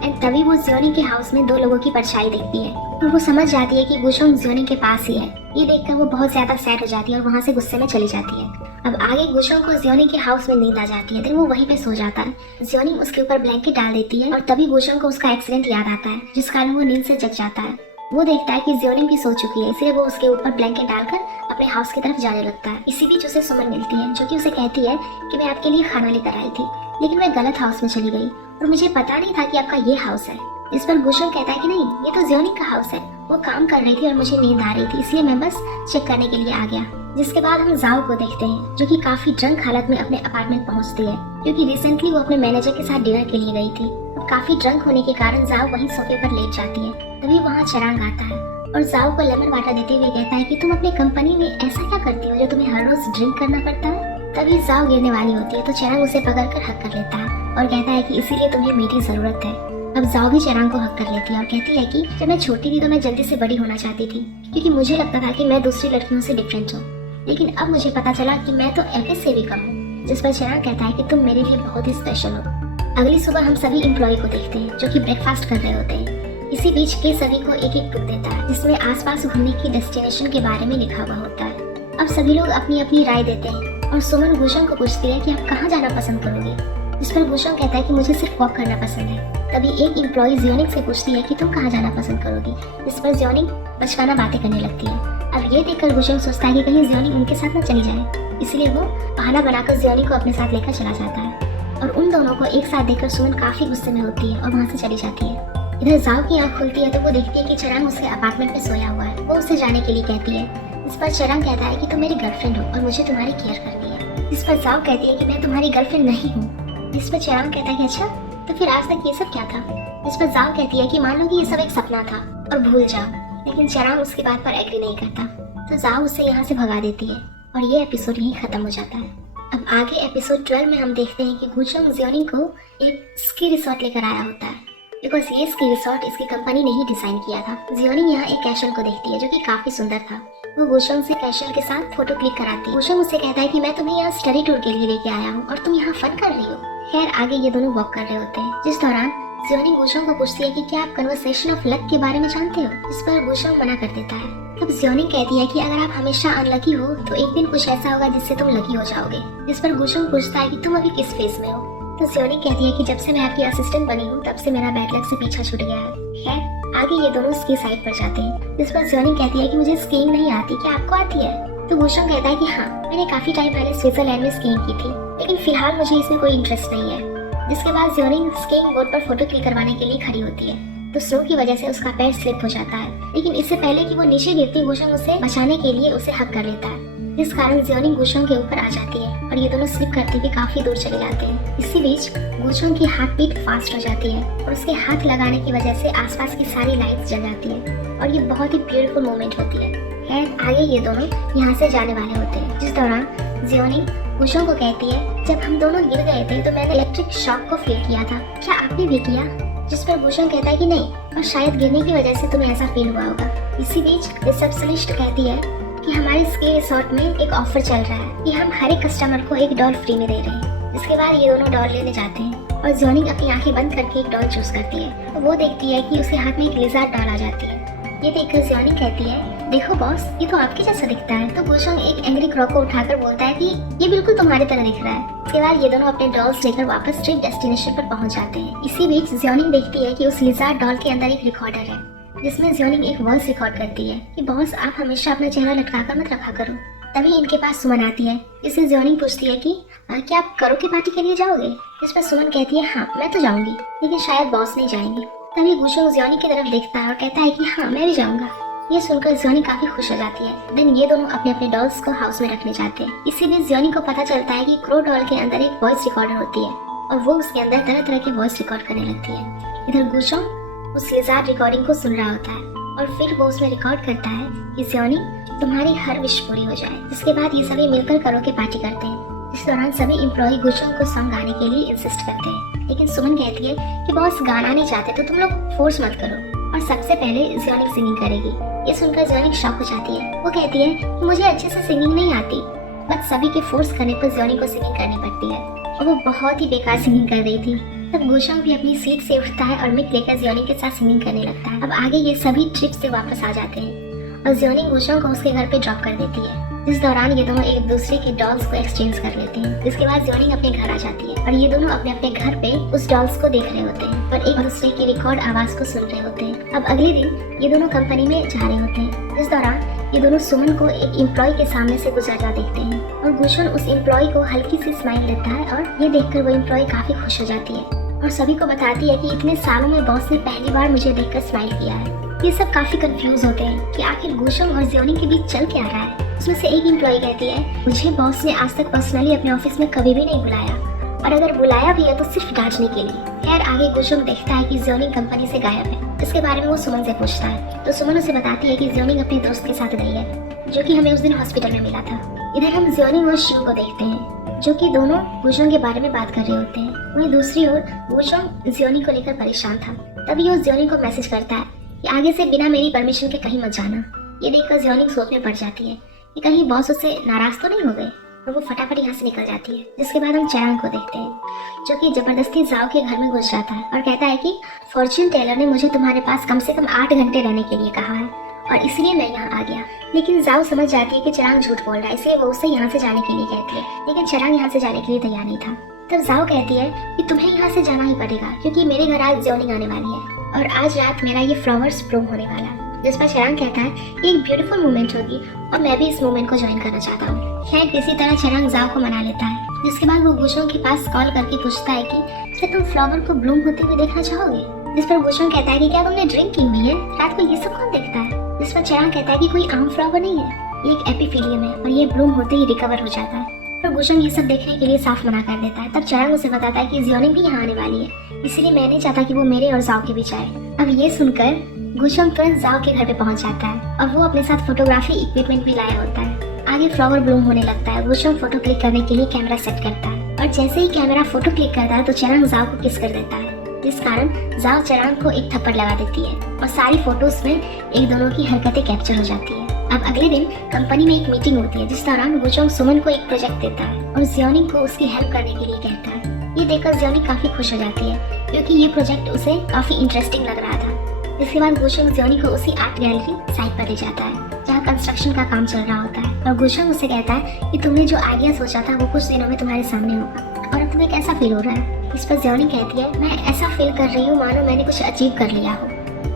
एंड तभी वो जियोनिंग के हाउस में दो लोगों की परछाई देखती है और वो समझ जाती है कि गुशोंग जियोनिंग के पास ही है। ये देखकर वो बहुत ज्यादा सैड हो जाती है और वहाँ से गुस्से में चली जाती है। अब आगे गुशोंग को जियोनिंग के हाउस में नींद आ जाती है। फिर वो वहीं पे सो जाता है। जियोनिंग उसके ऊपर ब्लैंकेट डाल देती है और तभी गुशोंग को उसका एक्सीडेंट याद आता है जिस कारण वो नींद से जग जाता है। वो देखता है कि जियोनिंग भी सो चुकी है, इसलिए वो उसके ऊपर ब्लैंकेट डालकर अपने हाउस की तरफ जाने लगता है। इसी बीच उसे सुमन मिलती है जो कि उसे कहती है कि मैं आपके लिए खाना लेकर आई थी, लेकिन मैं गलत हाउस में चली गई और मुझे पता नहीं था कि आपका ये हाउस है। इस पर गुशोंग कहता है कि नहीं, ये तो जियोनिंग का हाउस है। वो काम कर रही थी और मुझे नींद आ रही थी, इसलिए मैं बस चेक करने के लिए आ गया। जिसके बाद हम जाओ को देखते हैं जो कि काफी ड्रंक हालत में अपने अपार्टमेंट पहुंचती है क्योंकि रिसेंटली वो अपने मैनेजर के साथ डिनर के लिए गई थी। काफी ड्रंक होने के कारण जाओ वहीं सोफे पर लेट जाती है। तभी वहाँ चैरांग आता है और जाओ को लेमन वाटर देते हुए कहता है कि तुम अपनी कंपनी में ऐसा क्या करती हो जो तुम्हें हर रोज ड्रिंक करना पड़ता है। तभी जाओ गिरने वाली होती है तो चैरांग उसे पकड़कर हक कर लेता है और कहता है कि इसीलिए तुम्हें मेरी जरूरत है। अब जाओ भी चैरांग को हक कर लेती है और कहती है कि जब मैं छोटी थी तो मैं जल्दी से बड़ी होना चाहती थी क्योंकि मुझे लगता था कि मैं दूसरी लड़कियों से डिफरेंट हूँ, लेकिन अब मुझे पता चला कि मैं तो एवरेज से भी कम हूँ। जिस पर चैरांग कहता है कि तुम मेरे लिए बहुत ही स्पेशल हो। अगली सुबह हम सभी एम्प्लॉय को देखते हैं जो कि ब्रेकफास्ट कर रहे होते हैं। इसी बीच के सभी को एक एक बुक देता है जिसमें आसपास घूमने की डेस्टिनेशन के बारे में लिखा हुआ होता है। अब सभी लोग अपनी अपनी राय देते हैं और सुमन गुशोंग को पूछती है कि आप कहाँ जाना पसंद करोगे। जिस पर गुशोंग कहता है कि मुझे सिर्फ वॉक करना पसंद है। तभी एक एम्प्लॉय जियोनिंग से पूछती है कि तुम कहाँ जाना पसंद करोगी, जिस पर जियोनिंग बचकाना बातें करने लगती है। अब ये देखकर गुशोंग सोचता है कि कहीं जियोनिंग उनके साथ न चली जाए, इसलिए वो बहाना बनाकर जियोनिंग को अपने साथ लेकर चला जाता है। और उन दोनों को एक साथ देखकर सुमन काफी गुस्से में होती है और वहाँ से चली जाती है। इधर जाओ की आंख खुलती है तो वो देखती है कि चरंग उसके अपार्टमेंट में सोया हुआ है। वो उसे जाने के लिए कहती है। इस पर चरंग कहता है कि तुम मेरी गर्लफ्रेंड हो और मुझे तुम्हारी केयर करनी है। इस पर जाओ कहती है कि मैं तुम्हारी गर्लफ्रेंड नहीं हूँ। जिस पर चरंग कहता है कि अच्छा, तो फिर आज तक ये सब क्या था। इस पर जाओ कहती है कि मान लो कि ये सब एक सपना था और भूल जाओ, लेकिन चरंग उसकी बात पर एग्री नहीं करता, तो जाओ उसे यहाँ से भगा देती है और ये एपिसोड यहीं खत्म हो जाता है। अब आगे एपिसोड 12 में हम देखते हैं कि गुशोंग जियोनिंग को एक स्की रिसोर्ट लेकर आया होता है, बिकॉज ये स्की रिसोर्ट इसकी कंपनी ने ही डिजाइन किया था। जियोनिंग यहाँ एक कैशल को देखती है जो कि काफी सुंदर था। वो गुशोंग से कैशल के साथ फोटो क्लिक कराती है। गुशोंग उससे कहता है कि मैं तुम्हें यहाँ स्टडी टूर के लिए लेके आया हूँ और तुम यहाँ फन कर रही हो। खैर आगे ये दोनों वॉक कर रहे होते हैं, जिस दौरान जियोनिंग गुशोंग को पूछती है कि क्या आप कन्वर्सेशन ऑफ लक के बारे में जानते हो। इस पर गुशोंग मना कर देता है। तब जियोनिंग कहती है कि अगर आप हमेशा अनलकी हो तो एक दिन कुछ ऐसा होगा जिससे तुम लकी हो जाओगे। जिस पर गुशोंग पूछता है कि तुम अभी किस फेज में हो। तो जियोनिंग कहती है कि जब से मैं आपकी असिस्टेंट बनी हूँ तब से मेरा बैड लक से पीछा छूट गया है। खैर आगे ये दोनों स्की साइट पर जाते हैं, जिस पर जियोनिंग कहती है कि मुझे स्कीइंग नहीं आती, क्या आपको आती है। तो गुशोंग कहता है कि हाँ, मैंने काफी टाइम पहले स्विट्जरलैंड में स्कीइंग की थी, लेकिन फिलहाल मुझे इसमें कोई इंटरेस्ट नहीं है। जिसके बाद जियोनिंग स्कीइंग बोर्ड पर फोटो क्लिक करवाने के लिए खड़ी होती है, तो स्नो की वजह से उसका पैर स्लिप हो जाता है, लेकिन इससे पहले कि वो नीचे गिरती गुशोंग उसे बचाने के लिए उसे हक कर लेता है, जिस कारण जियोनिंग गुशोंग के ऊपर आ जाती है और ये दोनों स्लिप करते हुए काफी दूर चले जाते हैं। इसी बीच गुशोंग की हार्ट बीट फास्ट हो जाती है और उसके हाथ लगाने की वजह से आसपास की सारी लाइट्स जल जाती है और ये बहुत ही ब्यूटीफुल मोमेंट होती है। खैर आगे ये दोनों यहाँ से जाने वाले होते हैं, जिस दौरान जियोनिंग गुशोंग को कहती है जब हम दोनों गिर गए थे तो मैंने इलेक्ट्रिक शॉक को फील किया था, क्या आपने भी किया। जिस पर गुशोंग कहता है कि नहीं, और शायद गिरने की वजह से तुम्हें ऐसा फील हुआ होगा। इसी बीच रिसेप्शनिस्ट कहती है कि हमारे स्की रिसोर्ट में एक ऑफर चल रहा है कि हम हर एक कस्टमर को एक डॉल फ्री में दे रहे हैं। इसके बाद ये दोनों डॉल लेने जाते हैं और जियोनिंग अपनी आंखें बंद करके एक डॉल चूज करती है। तो वो देखती है कि उसके हाथ में एक लिज़ार्ड डॉल आ जाती है। ये देखकर जियोनिंग कहती है देखो बॉस, ये तो आपके जैसा दिखता है। तो गुशोंग एक एंग्री क्रॉ को उठाकर बोलता है कि ये बिल्कुल तुम्हारी तरह दिख रहा है। इसके बाद ये दोनों अपने डॉल्स लेकर वापस ट्रिप डेस्टिनेशन पर पहुंच जाते हैं। इसी बीच जियोनिंग देखती है कि उस लिज़ार्ड डॉल के अंदर एक रिकॉर्डर है, जिसमें जियोनिंग एक वॉइस रिकॉर्ड करती है कि बॉस आप हमेशा अपना चेहरा लटकाकर मत रखा करो। तभी इनके पास सुमन आती है। इससे जियोनिंग पूछती है कि क्या आप करो की पार्टी के लिए जाओगे। इस पर सुमन कहती है हाँ मैं तो जाऊंगी, लेकिन शायद बॉस नहीं जाएंगे। तभी गुशोंग जियोनिंग की तरफ देखता है और कहता है कि हाँ मैं भी जाऊंगा। ये सुनकर जियोनिंग काफी खुश हो जाती है। देन ये दोनों अपने अपने डॉल्स को हाउस में रखने जाते हैं। इसी बीच जियोनिंग को पता चलता है कि क्रो डॉल के अंदर एक वॉइस रिकॉर्डर होती है और वो उसके अंदर तरह तरह के वॉइस रिकॉर्ड करने लगती है। इधर गुशोंग उस लिज़ार्ड रिकॉर्डिंग को सुन रहा होता है और फिर वो उसमें रिकॉर्ड करता है कि जियोनिंग तुम्हारी हर विश पूरी हो जाए। जिसके बाद ये सभी मिलकर करो के पार्टी करते हैं। इस दौरान सभी एम्प्लॉय गुशोंग को सॉन्ग गाने के लिए इंसिस्ट करते हैं, लेकिन सुमन कहती है कि बॉस गाना नहीं चाहते तो तुम लोग फोर्स मत करो और सबसे पहले जियोनिंग सिंगिंग करेगी। ये सुनकर जियोनिंग शॉक हो जाती है। वो कहती है कि मुझे अच्छे से सिंगिंग नहीं आती, बट सभी के फोर्स करने पर जियोनिंग को सिंगिंग करनी पड़ती है और वो बहुत ही बेकार सिंगिंग कर रही थी। तब गुशोंग भी अपनी सीट से उठता है और मिक लेकर जियोनिंग के साथ सिंगिंग करने लगता है। अब आगे ये सभी ट्रिप से वापस आ जाते हैं और जियोनिंग गुशोंग को उसके घर पे ड्रॉप कर देती है। जिस दौरान ये दोनों एक दूसरे की डॉल्स को एक्सचेंज कर लेते हैं। जिसके बाद जियोनिंग अपने घर आ जाती है और ये दोनों अपने अपने घर पे उस डॉल्स को देख रहे होते हैं और एक दूसरे की रिकॉर्ड आवाज को सुन रहे होते हैं। अब अगले दिन ये दोनों कंपनी में जा रहे होते हैं। इस दौरान ये दोनों सुमन को एक एम्प्लॉय के सामने से गुजरता देखते हैं और गुशोंग उस एम्प्लॉय को हल्की सी स्माइल देता है और ये देखकर वो एम्प्लॉय काफी खुश हो जाती है और सभी को बताती है कि इतने सालों में बॉस ने पहली बार मुझे देखकर स्माइल किया है। ये सब काफी कंफ्यूज होते हैं कि आखिर गुशोंग और जियोनिंग के बीच चल क्या रहा है। उसमें से एक एम्प्लॉय कहती है मुझे बॉस ने आज तक पर्सनली अपने ऑफिस में कभी भी नहीं बुलाया और अगर बुलाया भी है तो सिर्फ डांटने के लिए। खैर आगे गुशोंग देखता है कि जियोनिंग कंपनी से गायब है। इसके बारे में वो सुमन से पूछता है तो सुमन उसे बताती है कि जियोनिंग अपने दोस्त के साथ गई है जो कि हमें उस दिन हॉस्पिटल में मिला था। इधर हम जियोनिंग और शिव को देखते हैं जो कि दोनों गुशोंग के बारे में बात कर रहे होते हैं। वहीं दूसरी ओर गुशोंग जियोनिंग को लेकर परेशान था। तभी वो जियोनिंग को मैसेज करता है कि आगे से बिना मेरी परमिशन के कहीं मत जाना। ये देखकर जियोनिंग सोच में पड़ जाती है कि कहीं बॉस उससे नाराज तो नहीं हो गए और वो फटाफट यहाँ से निकल जाती है। जिसके बाद हम चैंग को देखते हैं जो कि जबरदस्ती जाओ के घर में घुस जाता है और कहता है कि फॉर्च्यून टेलर ने मुझे तुम्हारे पास कम से कम 8 घंटे रहने के लिए कहा है और इसलिए मैं यहाँ आ गया। लेकिन जाओ समझ जाती है कि चिराग झूठ बोल रहा है, इसलिए वो उसे यहाँ से जाने के लिए कहती है। लेकिन चिराग यहाँ से जाने के लिए तैयार नहीं था। तब जाओ कहती है कि तुम्हें यहाँ से जाना ही पड़ेगा क्योंकि मेरे घर आज ज्योनिंग आने वाली है और आज रात मेरा ये फ्लावर्स ब्लूम होने वाला है। जिस पर चिराग कहता है ये एक ब्यूटीफुल मोमेंट होगी और मैं भी इस मोमेंट को ज्वाइन करना चाहता हूँ। खैर किसी तरह चिराग जाओ को मना लेता है। जिसके बाद वो गुशोंग के पास कॉल करके पूछता है कि क्या तुम फ्लावर को ब्लूम होते हुए देखना चाहोगे। जिस पर गुशोंग कहता है कि क्या तुमने ड्रिंक की हुई है, रात को ये सब कौन देखता है। जिस पर चिराग कहता है कि कोई आम फ्लावर नहीं है, ये एक एपिफिलियम है और ये ब्लूम होते ही रिकवर हो जाता है। पर गुशोंग ये सब देखने के लिए साफ मना कर देता है। तब चिराग उसे बताता है कि ज्योनिंग भी यहाँ आने वाली है, इसलिए मैं नहीं चाहता कि वो मेरे और जाओ के बीच आए। अब ये सुनकर गुशोंग तुरंत जाओ के घर पे पहुंच जाता है और वो अपने साथ फोटोग्राफी इक्विपमेंट भी लाया होता है। आगे फ्लावर ब्लूम होने लगता है। गुशोंग फोटो क्लिक करने के लिए कैमरा सेट करता है और जैसे ही कैमरा फोटो क्लिक करता है तो चिराग जाओ को किस कर देता है, जिस कारण जाओ चिराग को एक थप्पड़ लगा देती है और सारी फोटोज में एक दोनों की हरकतें कैप्चर हो जाती है। अब अगले दिन कंपनी में एक मीटिंग होती है जिस दौरान गुशोंग सुमन को एक प्रोजेक्ट देता है और ज्योनिंग को उसकी हेल्प करने के लिए कहता है। ये देखकर ज्योनिंग काफी खुश हो जाती है क्योंकि ये प्रोजेक्ट उसे काफी इंटरेस्टिंग लग रहा था। इसके बाद गुशोंग ज्योनिंग को उसी आर्ट गैलरी साइट पर ले जाता है जहाँ कंस्ट्रक्शन का काम चल रहा होता है और गुशोंग उसे कहता है कि तुमने जो आइडिया सोचा था वो कुछ दिनों में तुम्हारे सामने होगा और अब तुम्हें कैसा फील हो रहा है। इस पर ज्योनिंग कहती है मैं ऐसा फील कर रही हूँ मानो मैंने कुछ अचीव कर लिया हो।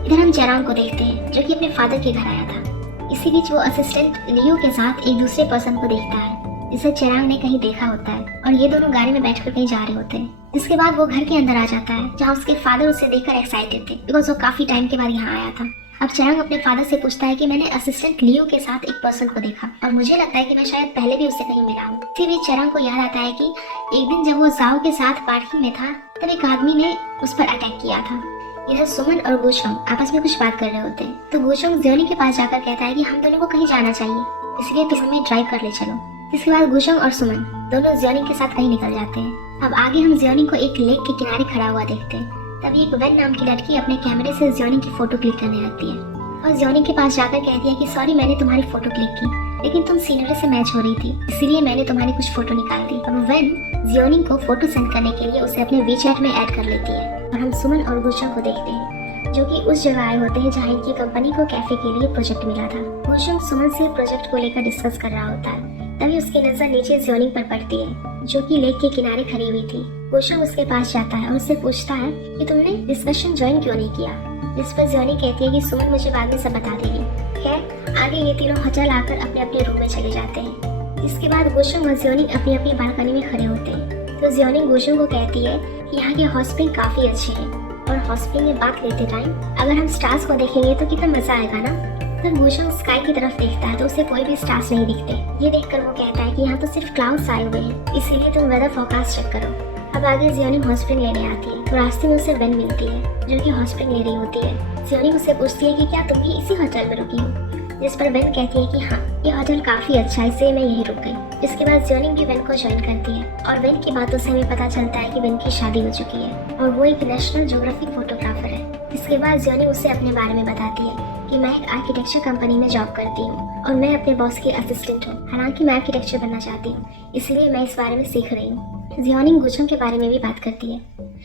इधर हम चिराग को देखते हैं जो कि अपने फादर के घर आया था। इसी बीच वो असिस्टेंट लियो के साथ एक दूसरे पर्सन को देखता है जिसे चिराग ने कहीं देखा होता है और ये दोनों गाड़ी में बैठकर कहीं जा रहे होते हैं। जिसके बाद वो घर के अंदर आ जाता है जहाँ उसके फादर उसे देखकर एक्साइटेड थे बिकॉज वो काफी टाइम के बाद यहाँ आया था। अब चिराग अपने फादर से पूछता है कि मैंने असिस्टेंट लियो के साथ एक पर्सन को देखा और मुझे लगता है कि मैं शायद पहले भी उससे कहीं मिला हूँ। इसी बीच चिराग को याद आता है कि एक दिन जब वो जाओ के साथ पार्टी में था तब एक आदमी ने उस पर अटैक किया था। इधर सुमन और गुशोंग आपस में कुछ बात कर रहे होते हैं तो गुशोंग ज्योनिंग के पास जाकर कहता है कि हम दोनों को कहीं जाना चाहिए, इसलिए तुम हमें ड्राइव कर ले चलो। इसके बाद गुशोंग और सुमन दोनों ज्योनिंग के साथ कहीं निकल जाते हैं। अब आगे हम ज्योनिंग को एक लेक के किनारे खड़ा हुआ देखते हैं। तभी एक वेन नाम की लड़की अपने कैमरे से ज्योनिंग की फोटो क्लिक करने लगती है और ज्योनिंग के पास जाकर कहती है कि सॉरी मैंने तुम्हारी फोटो क्लिक की लेकिन तुम सीनरी से मैच हो रही थी इसलिए मैंने तुम्हारी कुछ फोटो निकाल दी। अब वेन ज्योनिंग को फोटो सेंड करने के लिए उसे अपने वीचैट में ऐड कर लेती है और हम सुमन और गुशोंग को देखते हैं जो कि उस जगह आए होते हैं जहाँ इनकी कंपनी को कैफे के लिए प्रोजेक्ट मिला था। गुशोंग सुमन से प्रोजेक्ट को लेकर डिस्कस कर रहा होता है। तभी उसकी नजर नीचे ज्योनिंग पर पड़ती है जो कि लेक के किनारे खड़ी हुई थी। गुशोंग उसके पास जाता है और उससे पूछता है कि तुमने डिस्कशन ज्वाइन क्यों नहीं किया। जिस पर ज्योनिंग कहती है कि सुमन मुझे बाद में सब बता देगी। खैर आगे ये तीनों होटल आकर अपने अपने रूम में चले जाते हैं। इसके बाद गुशोंग और ज्योनिंग अपनी अपनी बालकनी में खड़े होते हैं तो ज्योनिंग गुशोंग को कहती है कि यहाँ के हॉट स्प्रिंग काफी अच्छे हैं और हॉट स्प्रिंग में बात लेते टाइम अगर हम स्टार्स को देखेंगे तो कितना मजा आएगा ना। तब गुशोंग स्काई की तरफ देखता है तो उसे कोई भी स्टार्स नहीं दिखते। ये देखकर वो कहता है कि यहाँ तो सिर्फ क्लाउड्स आए हुए हैं इसीलिए तुम वेदर फोरकास्ट चेक करो। अब आगे ज्योनिंग हॉट स्प्रिंग लेने आती है तो रास्ते में उसे वेन मिलती है जो कि हॉट स्प्रिंग ले रही होती है। ज्योनिंग उससे पूछती है कि क्या तुम भी इसी होटल में रुकी हो। जिस पर वेन कहती है कि हाँ ये होटल काफी अच्छा है इसलिए मैं यहीं रुक गई। इसके बाद ज्योनिंग भी वेन को ज्वाइन करती है और वेन की बातों से हमें पता चलता है कि वेन की शादी हो चुकी है और वो एक नेशनल ज्योग्राफिक फोटोग्राफर है। इसके बाद ज्योनिंग उसे अपने बारे में बताती है कि मैं एक आर्किटेक्चर कंपनी में जॉब करती हूँ और मैं अपने बॉस की असिस्टेंट हूँ। हालांकि मैं आर्किटेक्चर बनना चाहती हूँ इसलिए मैं इस बारे में सीख रही हूँ। ज्योनिंग गुशोंग के बारे में भी बात करती है।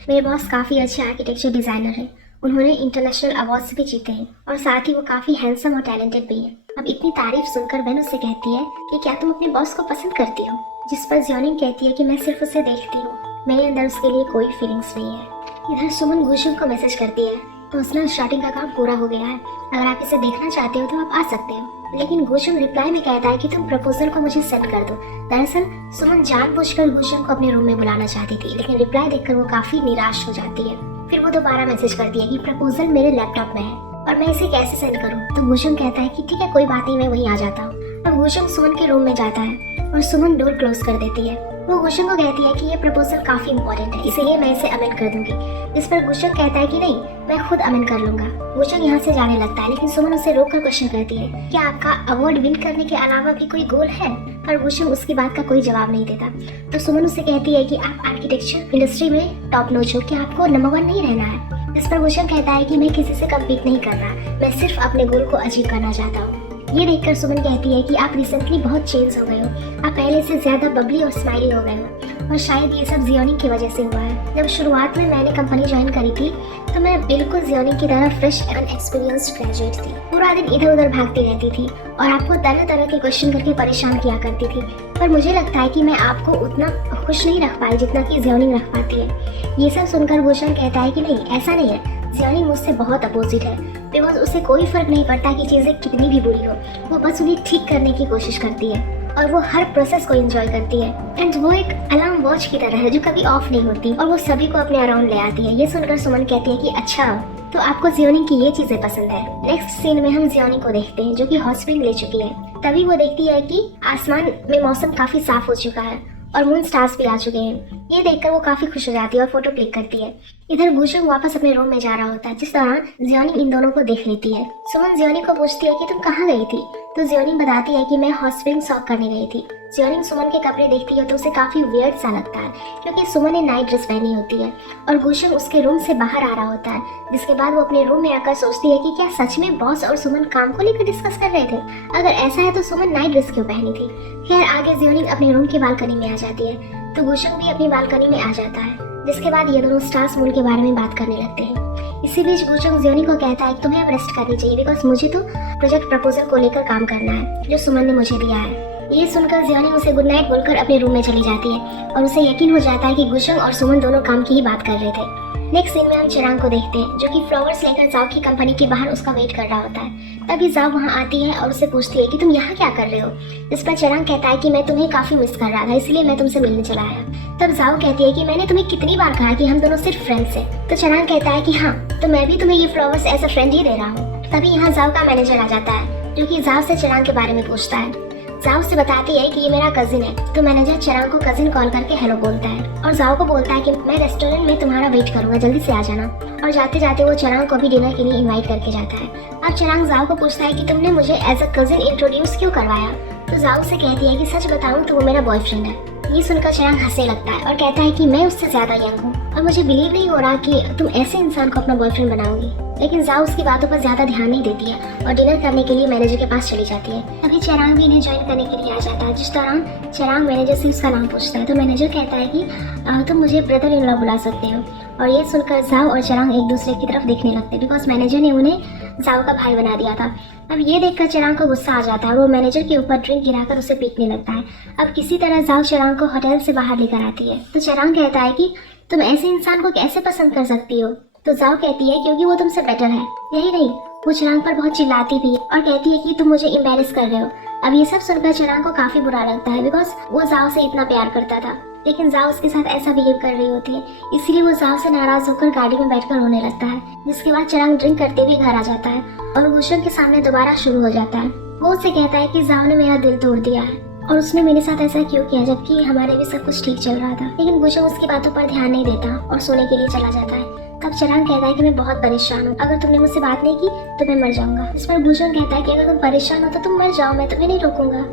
मेरे बॉस काफी अच्छे आर्किटेक्चर डिजाइनर हैं। उन्होंने इंटरनेशनल अवार्ड्स भी जीते हैं और साथ ही वो काफी हैंडसम और टैलेंटेड भी है। अब इतनी तारीफ सुनकर वेन उससे कहती है कि क्या तुम अपने बॉस को पसंद करती हो। जिस पर ज्योनिंग कहती है कि मैं सिर्फ उसे देखती हूँ, मेरे अंदर उसके लिए कोई फीलिंग्स नहीं है। इधर सुमन गुशोंग को मैसेज करती है तो उसने स्टार्टिंग का काम पूरा हो गया है, अगर आप इसे देखना चाहते हो तो आप आ सकते हो। लेकिन गुशोंग रिप्लाई में कहता है कि तुम प्रपोजल को मुझे सेंड कर दो। दरअसल सुमन जानबूझकर गुशोंग को अपने रूम में बुलाना चाहती थी लेकिन रिप्लाई देखकर वो काफी निराश हो जाती है। फिर वो दोबारा मैसेज करती है कि प्रपोजल मेरे लैपटॉप में है और मैं इसे कैसे सेंड करूं। तो गुशोंग कहता है कि ठीक है कोई बात नहीं मैं वहीं आ जाता हूँ। अब गुशोंग सुमन के रूम में जाता है और सुमन डोर क्लोज कर देती है। वो गुशोंग को कहती है कि ये प्रपोजल काफी इंपॉर्टेंट है इसलिए मैं इसे अमेंड कर दूंगी। इस पर गुशोंग कहता है कि नहीं मैं खुद अमेंड कर लूंगा। गुशोंग यहाँ से जाने लगता है लेकिन सुमन उसे रोककर क्वेश्चन करती है क्या आपका अवार्ड विन करने के अलावा भी कोई गोल है। पर गुशोंग उसकी बात का कोई जवाब नहीं देता। तो सुमन उसे कहती है कि आप आर्किटेक्चर इंडस्ट्री में टॉप नॉच हो, क्या आपको नंबर 1 नहीं रहना है। इस पर गुशोंग कहता है कि मैं किसी से कम्पीट नहीं कर रहा, मैं सिर्फ अपने गोल को अचीव करना चाहता हूँ। ये देखकर सुमन कहती है कि आप रिसेंटली बहुत चेंज हो गए हो, आप पहले से ज्यादा बबली और स्माइली हो गए हो और शायद ये सब ज्योनिंग की वजह से हुआ है। जब शुरुआत में मैंने कंपनी ज्वाइन करी थी तो मैं बिल्कुल जियोनी की तरह फ्रेश एंड एक्सपीरियंस्ड ग्रेजुएट थी। पूरा दिन इधर उधर भागती रहती थी और आपको तरह तरह के क्वेश्चन करके परेशान किया करती थी। पर मुझे लगता है कि मैं आपको उतना खुश नहीं रख पाई जितना कि जियोनी रख पाती है। ये सब सुनकर भूषण कहता है कि नहीं, ऐसा नहीं है, जियोनी मुझसे बहुत अपोजिट है। बिकॉज उसे कोई फर्क नहीं पड़ता कि चीज़ें कितनी भी बुरी हो, वो बस उन्हें ठीक करने की कोशिश करती है और वो हर प्रोसेस को एंजॉय करती है। एंड वो एक अलार्म वॉच की तरह है जो कभी ऑफ नहीं होती और वो सभी को अपने अराउंड ले आती है। ये सुनकर सुमन कहती है कि अच्छा, तो आपको जियोनी की ये चीजें पसंद है। नेक्स्ट सीन में हम जियोनी को देखते हैं जो कि हॉट स्प्रिंग ले चुकी है। तभी वो देखती है कि आसमान में मौसम काफी साफ हो चुका है और मून स्टार्स भी आ चुके हैं। ये देखकर वो काफी खुश हो जाती है और फोटो क्लिक करती है। इधर गुशंग वापस अपने रूम में जा रहा होता है, जिस दौरान जियोनी इन दोनों को देख लेती है। सुमन जियोनी को पूछती है कि तुम कहाँ गई थी, तो जियोनी बताती है कि मैं हॉट स्प्रिंग शॉप करने गई थी। जियोनी सुमन के कपड़े देखती है तो उसे काफी वियर्ड सा लगता है क्योंकि सुमन ने नाइट ड्रेस पहनी होती है और गुशंग उसके रूम से बाहर आ रहा होता है। जिसके बाद वो अपने रूम में आकर सोचती है कि क्या सच में बॉस और सुमन काम को लेकर डिस्कस कर रहे थे। अगर ऐसा है तो सुमन नाइट ड्रेस क्यों पहनी थी। खैर आगे जियोनी अपने रूम की बालकनी में आ जाती है तो गुशंग भी अपनी बालकनी में आ जाता है। जिसके बाद ये दोनों स्टार्स मून के बारे में बात करने लगते हैं। इसी बीच गुशंग जियोनी को कहता है कि तुम्हें अब रेस्ट करनी चाहिए बिकॉज मुझे तो प्रोजेक्ट प्रपोजल को लेकर काम करना है जो सुमन ने मुझे दिया है। ये सुनकर जियोनी उसे गुड नाइट बोलकर अपने रूम में चली जाती है और उसे यकीन हो जाता है कि गुशंग और सुमन दोनों काम की ही बात कर रहे थे। नेक्स्ट सीन में हम चिरांग को देखते हैं जो कि फ्लावर्स लेकर जाओ की कंपनी के बाहर उसका वेट कर रहा होता है। तभी जाओ वहाँ आती है और उससे पूछती है कि तुम यहाँ क्या कर रहे हो। इस पर चिरांग कहता है कि मैं तुम्हें काफी मिस कर रहा था इसलिए मैं तुमसे मिलने चला आया। तब जाओ कहती है कि मैंने तुम्हें कितनी बार कहा कि हम दोनों सिर्फ फ्रेंड्स हैं। तो चिरांग कहता है कि हाँ, तो मैं भी तुम्हें ये फ्लावर्स एज अ फ्रेंड ही दे रहा हूँ। तभी यहाँ जाओ का मैनेजर आ जाता है जो कि जाओ से चिरांग के बारे में पूछता है। जाओ से बताती है कि ये मेरा कजिन है। तो मैनेजर चिरांग को कजिन कॉल करके हेलो बोलता है और जाओ को बोलता है कि मैं रेस्टोरेंट में तुम्हारा वेट करूंगा, जल्दी से आ जाना। और जाते जाते वो चिरांग को भी डिनर के लिए इनवाइट करके जाता है। अब चिरांग जाओ को पूछता है कि तुमने मुझे एज अ कजिन इंट्रोड्यूस क्यों करवाया। तो जाओ से कहती है कि सच बताऊं तो वो मेरा बॉयफ्रेंड है। ये सुनकर चिरांग हंसने लगता है और कहता है कि मैं उससे ज्यादा यंग हूँ और मुझे बिलीव नहीं हो रहा कि तुम ऐसे इंसान को अपना बॉयफ्रेंड बनाओगी। लेकिन जाओ उसकी बातों पर ज्यादा ध्यान नहीं देती है और डिनर करने के लिए मैनेजर के पास चली जाती है। तभी चिरांग भी इन्हें ज्वाइन करने के लिए आ जाता है। जिस दौरान चिरांग मैनेजर से उसका नाम पूछता है तो मैनेजर कहता है कि तुम मुझे ब्रदर इन लॉ बुला सकते हो। और ये सुनकर जाओ और चिरांग एक दूसरे की तरफ देखने लगते हैं बिकॉज मैनेजर ने उन्हें जाओ का भाई बना दिया था। अब ये देखकर चिरांग को गुस्सा आ जाता है। वो मैनेजर के ऊपर ड्रिंक गिराकर उसे पीटने लगता है। अब किसी तरह जाओ चिरांग को होटल से बाहर लेकर आती है। तो चिरांग कहता है कि तुम ऐसे इंसान को कैसे पसंद कर सकती हो। तो जाओ कहती है क्योंकि वो तुमसे बेटर है। यही नहीं, वो चिरांग पर बहुत चिल्लाती भी और कहती है कि तुम मुझे एम्बैरेस कर रहे हो। अब ये सब सुनकर चिरांग को काफी बुरा लगता है बिकॉज वो जाओ से इतना प्यार करता था लेकिन जाओ उसके साथ ऐसा बिहेव कर रही होती है। इसलिए वो जाओ से नाराज होकर गाड़ी में बैठकर रोने लगता है। जिसके बाद चिरांग ड्रिंक करते हुए घर आ जाता है और गुशंग के सामने दोबारा शुरू हो जाता है। वो उससे कहता है कि जाओ ने मेरा दिल तोड़ दिया है और उसने मेरे साथ ऐसा क्यों किया जबकि हमारे भी सब कुछ ठीक चल रहा था। लेकिन गुशंग उसकी बातों पर ध्यान नहीं देता और सोने के लिए चला जाता है। तब चिरांग कहता है कि मैं बहुत परेशान हूँ, अगर तुमने मुझसे बात नहीं की तो मैं मर जाऊंगा। इस पर गुशंग कहता है कि अगर तुम परेशान हो तो तुम मर जाओ, मैं तुम्हें नहीं रोकूंगा।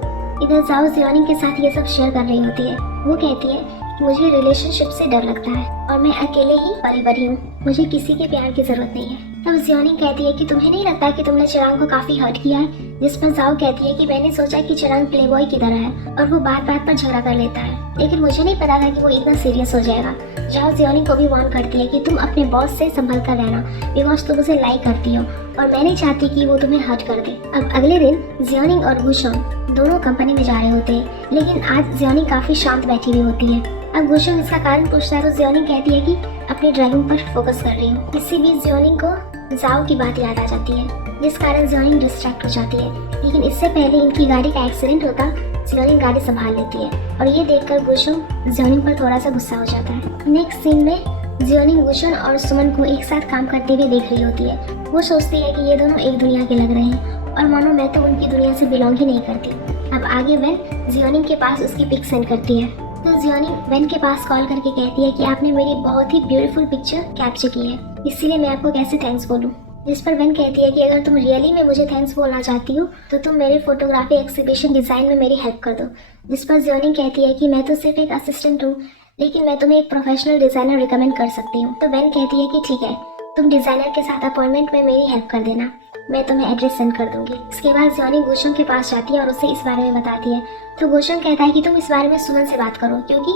इधर जाओ जियोनी के साथ ये सब शेयर कर रही होती है। वो कहती है मुझे रिलेशनशिप से डर लगता है और मैं अकेले ही परी हूँ, मुझे किसी के प्यार की जरूरत नहीं है। तब जियोनी कहती है कि तुम्हें नहीं लगता कि तुमने चिरांग को काफी हर्ट किया है। जिस पर जाओ कहती है कि मैंने सोचा कि चिरांग प्लेबॉय की तरह है और वो बात बात पर झगड़ा कर लेता है, लेकिन मुझे नहीं पता था कि वो इतना सीरियस हो जाएगा। जाओ जियोनी को भी वार्न करती है कि तुम अपने बॉस से संभल कर रहना बिकॉज तुम उसे लाइक करती हो और मैं नहीं चाहती कि वो तुम्हें हर्ट कर दे। अब अगले दिन जियोनी और गुशंग दोनों कंपनी में जा रहे होते हैं लेकिन आज जियोनी काफी शांत बैठी हुई होती है। अब गुशंग इसका कारण पूछता है तो जियोनी कहती है कि अपनी ड्राइविंग पर फोकस कर रही हूँ। इसी बीच जियोनी को जाओ की बात याद आ जाती है जिस कारण जियोनी डिस्ट्रैक्ट हो जाती है। लेकिन इससे पहले इनकी गाड़ी का एक्सीडेंट होता जियोनी गाड़ी संभाल लेती है और ये देखकर गुशंग जियोनी पर थोड़ा सा गुस्सा हो जाता है। नेक्स्ट सीन में जियोनी गुशंग और सुमन को एक साथ काम करते हुए देख रही होती है। वो सोचती है कि ये दोनों एक दुनिया के लग रहे हैं और मानो मैं तो उनकी दुनिया से बिलोंग ही नहीं करती। अब आगे वेन जियोनी के पास उसकी पिक सेंड करती है तो जियोनी वेन के पास कॉल करके कहती है कि आपने मेरी बहुत ही ब्यूटीफुल पिक्चर कैप्चर की है, इसीलिए मैं आपको कैसे थैंक्स बोलूं। जिस पर वेन कहती है कि अगर तुम रियली में मुझे थैंक्स बोलना चाहती हो तो तुम मेरे फोटोग्राफी एक्सिबिशन डिजाइन में मेरी हेल्प कर दो। जिस पर जियोनी कहती है कि मैं तो सिर्फ एक असिस्टेंट हूँ लेकिन मैं तुम्हें एक प्रोफेशनल डिजाइनर रिकमेंड कर सकती हूँ। तो वेन कहती है कि ठीक है, तुम डिजाइनर के साथ अपॉइंटमेंट में मेरी हेल्प कर देना, मैं तुम्हें एड्रेस सेंड कर दूंगी। इसके बाद जियोनी गुशंग के पास जाती है और उसे इस बारे में बताती है। तो गुशंग कहता है कि तुम इस बारे में सुमन से बात करो क्योंकि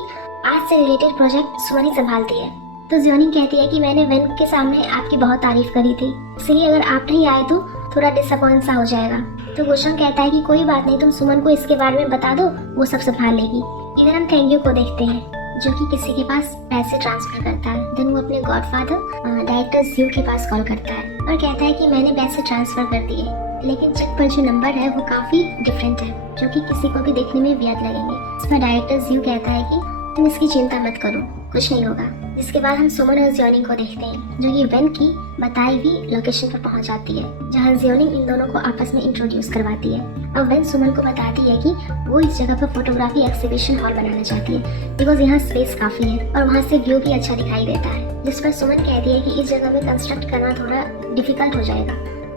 आज से रिलेटेड प्रोजेक्ट सुमन ही संभालती है। तो जियोनिंग कहती है कि मैंने वेन के सामने आपकी बहुत तारीफ करी थी, इसलिए अगर आप नहीं आए तो थोड़ा डिसअपॉइंट सा हो जाएगा। तो गुलशन कहता है कि कोई बात नहीं, तुम सुमन को इसके बारे में बता दो, वो सब संभाल लेगी। इधर हम थैंक यू को देखते हैं जो कि किसी के पास पैसे ट्रांसफर करता है। देन वो अपने गॉडफादर डायरेक्टर जियो के पास कॉल करता है और कहता है कि मैंने पैसे ट्रांसफर कर दिए, लेकिन चेक पर जो नंबर है वो काफी डिफरेंट है, जो कि किसी को भी देखने में वियर्ड लगेंगे। इस पर डायरेक्टर जियो कहता है कि तुम इसकी चिंता मत करो, कुछ नहीं होगा। जिसके बाद हम सुमन और जियोनिंग को देखते हैं जो कि वेन की बताई हुई लोकेशन पर पहुंच जाती है, जहां जियोनिंग इन दोनों को आपस में इंट्रोड्यूस करवाती है। अब वेन सुमन को बताती है कि वो इस जगह पर फोटोग्राफी एक्सिबिशन हॉल बनाना चाहती है बिकॉज यहाँ स्पेस काफी है और वहाँ से व्यू भी अच्छा दिखाई देता है। जिस पर सुमन कहती है कि इस जगह में कंस्ट्रक्ट करना थोड़ा डिफिकल्ट हो जाएगा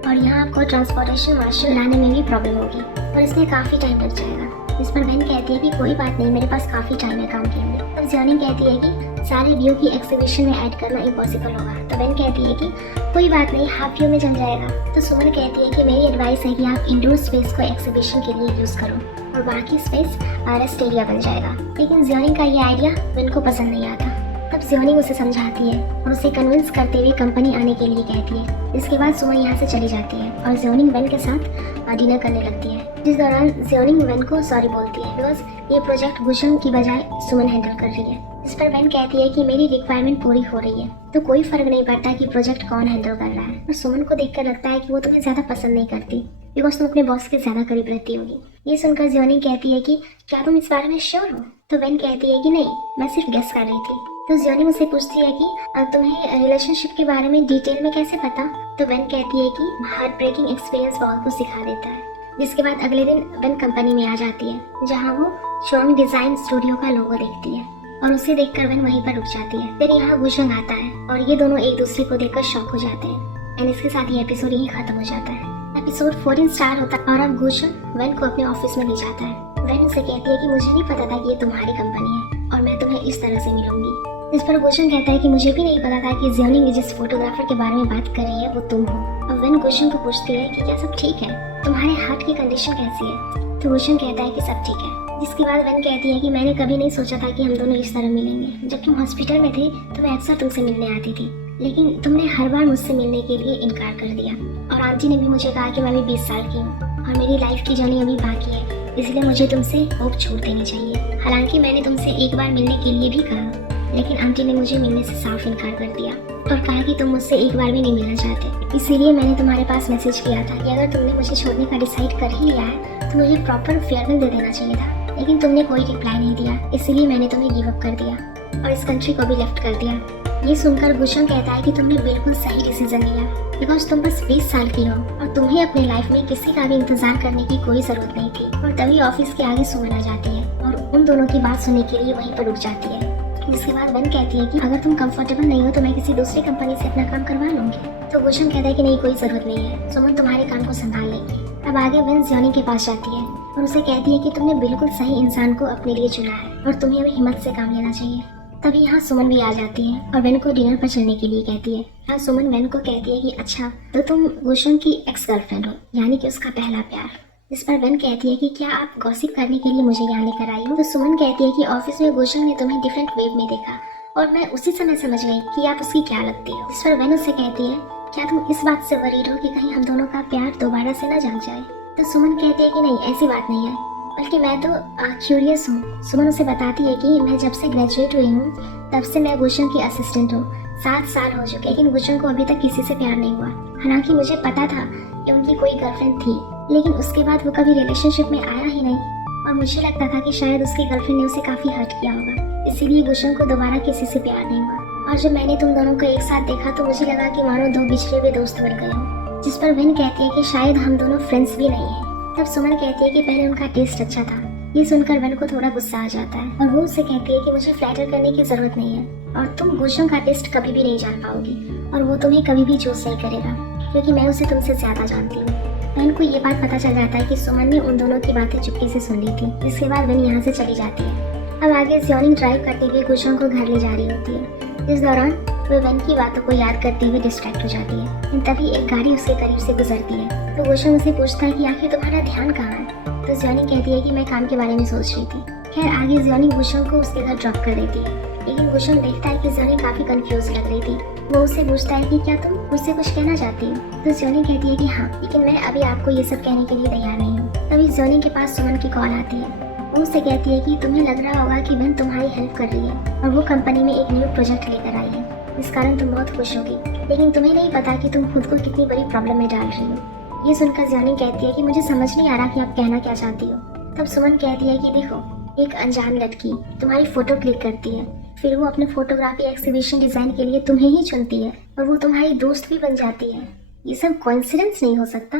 और यहाँ आपको ट्रांसपोर्टेशन मार्शल लाने में भी प्रॉब्लम होगी और इसमें काफी टाइम लग जाएगा। इस पर वेन कहती है कि कोई बात नहीं, मेरे पास काफी टाइम है काम के लिए। तब जियोनिंग कहती है कि सारे व्यू की एक्सिबिशन में ऐड करना इम्पॉसिबल होगा। तो वेन कहती है कि कोई बात नहीं, हाफ व्यू में चल जाएगा। तो सुमन कहती है कि मेरी एडवाइस है कि आप इंडोर स्पेस को एक्सिबिशन के लिए यूज करो और बाकी स्पेस रेस्ट एरिया बन जाएगा। लेकिन जियोनिंग का ये आइडिया वेन को पसंद नहीं आता। तब जियोनिंग उसे समझाती है और उसे कन्विंस करते हुए कंपनी आने के लिए कहती है। इसके बाद सुमन यहाँ से चली जाती है और जियोनिंग वेन के साथ डिनर करने लगती है, जिस दौरान जियोनिंग वेन को सॉरी बोलती है बिकॉज ये प्रोजेक्ट गुलशन की बजाय सुमन हैंडल कर रही है। इस पर वेन कहती है कि मेरी रिक्वायरमेंट पूरी हो रही है तो कोई फर्क नहीं पड़ता कि प्रोजेक्ट कौन हैंडल कर रहा है। और सुमन को देखकर लगता है कि वो तुम्हें ज्यादा पसंद नहीं करती बिकॉज तुम अपने बॉस के ज्यादा करीब रहती होगी। ये सुनकर जियोनिंग कहती है कि क्या तुम इस बारे में श्योर हो? तो वेन कहती है कि नहीं, मैं सिर्फ गेस कर रही थी। तो जियोनिंग उसे पूछती है कि तुम्हें रिलेशनशिप के बारे में डिटेल में कैसे पता? तो वेन कहती है कि हार्ट ब्रेकिंग एक्सपीरियंस बहुत कुछ सिखा देता है। जिसके बाद अगले दिन वेन कंपनी में आ जाती है जहाँ वो शॉन्ग डिजाइन स्टूडियो का लोगो देखती है और उसे देखकर वेन वहीं पर रुक जाती है। फिर यहाँ गुलशन आता है और ये दोनों एक दूसरे को देखकर शॉक हो जाते हैं एंड इसके साथ ये एपिसोड यहीं खत्म हो जाता है। एपिसोड 14 स्टार होता है और अब गुलशन वेन को अपने ऑफिस में ले जाता है। वेन उसे कहती है कि मुझे नहीं पता था कि ये तुम्हारी कंपनी है और मैं तुम्हें इस तरह से मिलूंगी। इस पर गुलशन कहता है कि मुझे भी नहीं पता था कि जियोनिंग जिस फोटोग्राफर के बारे में बात कर रही है वो तुम हो। अब वेन गुलशन को पूछती है कि क्या सब ठीक है, तुम्हारे हार्ट की कंडीशन कैसी है? तो गुलशन कहता है कि सब ठीक है। जिसके बाद वेन कहती है कि मैंने कभी नहीं सोचा था कि हम दोनों इस तरह मिलेंगे। जब तुम हॉस्पिटल में थे तो मैं अक्सर तुमसे मिलने आती थी, लेकिन तुमने हर बार मुझसे मिलने के लिए इनकार कर दिया और आंटी ने भी मुझे कहा कि मैं भी 20 साल की हूँ और मेरी लाइफ की जर्नी अभी बाकी है, इसलिए मुझे तुमसे होप छोड़ देनी चाहिए। हालांकि मैंने तुमसे एक बार मिलने के लिए भी कहा, लेकिन आंटी ने मुझे मिलने से साफ इनकार कर दिया और कहा कि तुम मुझसे एक बार भी नहीं मिलना चाहते। इसीलिए मैंने तुम्हारे पास मैसेज किया था कि अगर तुमने मुझे छोड़ने का डिसाइड कर ही लिया है तो मुझे प्रॉपर फेयरवेल दे देना चाहिए था, लेकिन तुमने कोई रिप्लाई नहीं दिया, इसीलिए मैंने तुम्हें गिव अप कर दिया और इस कंट्री को भी लेफ्ट कर दिया। ये सुनकर गुलशन कहता है कि तुमने बिल्कुल सही डिसीजन लिया बिकॉज तुम बस 20 साल की हो और तुम्हें अपने लाइफ में किसी का भी इंतजार करने की कोई जरूरत नहीं थी। और तभी ऑफिस के आगे सुमन आ जाती है और उन दोनों की बात सुनने के लिए वहीं पर रुक जाती है। जिसके बाद वेन कहती है कि अगर तुम कंफर्टेबल नहीं हो तो मैं किसी दूसरी कंपनी से अपना काम करवा लूंगी। तो गुलशन कहता है कि नहीं, कोई जरूरत नहीं है, सुमन तुम्हारे काम को संभाल लेगी। अब आगे वेन जियोनिंग के पास जाती है और उसे कहती है कि तुमने बिल्कुल सही इंसान को अपने लिए चुना है और तुम्हें अभी हिम्मत से काम लेना चाहिए। तभी यहाँ सुमन भी आ जाती है और वेन को डिनर पर चलने के लिए कहती है। यहाँ सुमन वेन को कहती है कि अच्छा तो तुम गुलशन की एक्स गर्लफ्रेंड हो, यानी कि उसका पहला प्यार। इस पर वेन कहती है कि क्या आप गॉसिप करने के लिए मुझे यहाँ लेकर आई हो? तो सुमन कहती है कि ऑफिस में गुलशन ने तुम्हें डिफरेंट वेव में देखा और मैं उसी समय समझ गई कि आप उसकी क्या लगती हो। इस पर वेन उससे कहती है क्या तुम इस बात से वरीड हो कि कहीं हम दोनों का प्यार दोबारा से न जम जाए? तो सुमन कहती है कि नहीं, ऐसी बात नहीं है, बल्कि मैं तो क्यूरियस हूँ। सुमन उसे बताती है कि मैं जब से ग्रेजुएट हुई हूँ तब से मैं गुलशन की असिस्टेंट हूँ, 7 साल हो चुके, लेकिन गुलशन को अभी तक किसी से प्यार नहीं हुआ। हालांकि मुझे पता था कि उनकी कोई गर्लफ्रेंड थी, लेकिन उसके बाद वो कभी रिलेशनशिप में आया ही नहीं और मुझे लगता था कि शायद उसकी गर्लफ्रेंड ने उसे काफी हर्ट किया होगा, इसीलिए गुलशन को दोबारा किसी से प्यार नहीं हुआ। और जब मैंने तुम दोनों को एक साथ देखा तो मुझे लगा कि मानो 2 बिछड़े हुए दोस्त बन गए हो। जिस पर वेन कहती है कि शायद हम दोनों फ्रेंड्स भी नहीं है। तब सुमन कहती है कि पहले उनका टेस्ट अच्छा था। ये सुनकर वेन को थोड़ा गुस्सा आ जाता है और वो उससे कहती है कि मुझे फ्लैटर करने की जरूरत नहीं है और तुम गुलशन का टेस्ट कभी भी नहीं जान पाओगी और वो तुम्हें कभी भी चूज नहीं करेगा क्योंकि मैं उसे तुमसे ज्यादा जानती हूँ। वेन को ये बात पता चल जाता है कि सुमन ने उन दोनों की बातें चुपके से सुन ली थी। जिसके बाद वेन यहाँ से चली जाती है। अब आगे जियोनिंग ड्राइव करते हुए गुलशन को घर ले जा रही होती है। इस दौरान वो वेन की बातों को याद करते हुए डिस्ट्रैक्ट हो जाती है। तभी एक गाड़ी उसके करीब से गुजरती है तो गुलशन उसे पूछता है कि आखिर तुम्हारा ध्यान कहाँ है? तो जियोनिंग कहती है कि मैं काम के बारे में सोच रही थी। खैर आगे जियोनिंग गुलशन को उसके घर ड्रॉप कर देती है, लेकिन गुशंग देखता है कि ज्योनी काफी कंफ्यूज लग रही थी। वो उससे पूछता है कि क्या तुम मुझसे कुछ कहना चाहती हो? तो ज्योनी कहती है कि हाँ, लेकिन मैं अभी आपको ये सब कहने के लिए तैयार नहीं हूँ। तभी ज्योनी के पास सुमन की कॉल आती है। वो उससे कहती है कि तुम्हें लग रहा होगा कि वन तुम्हारी हेल्प कर रही है और वो कंपनी में एक न्यू प्रोजेक्ट लेकर आई है, इस कारण तुम बहुत खुश होगी, लेकिन तुम्हें नहीं पता कि तुम खुद को कितनी बड़ी प्रॉब्लम में डाल रही हो। ये सुनकर ज्योनी कहती है कि मुझे समझ नहीं आ रहा कि आप कहना क्या चाहती हो। तब सुमन कहती है कि देखो, एक अनजान लड़की तुम्हारी फोटो क्लिक करती है, फिर वो अपने फोटोग्राफी एक्सिबिशन डिजाइन के लिए तुम्हें ही चुनती है और वो तुम्हारी दोस्त भी बन जाती है। ये सब कोइंसिडेंस नहीं हो सकता।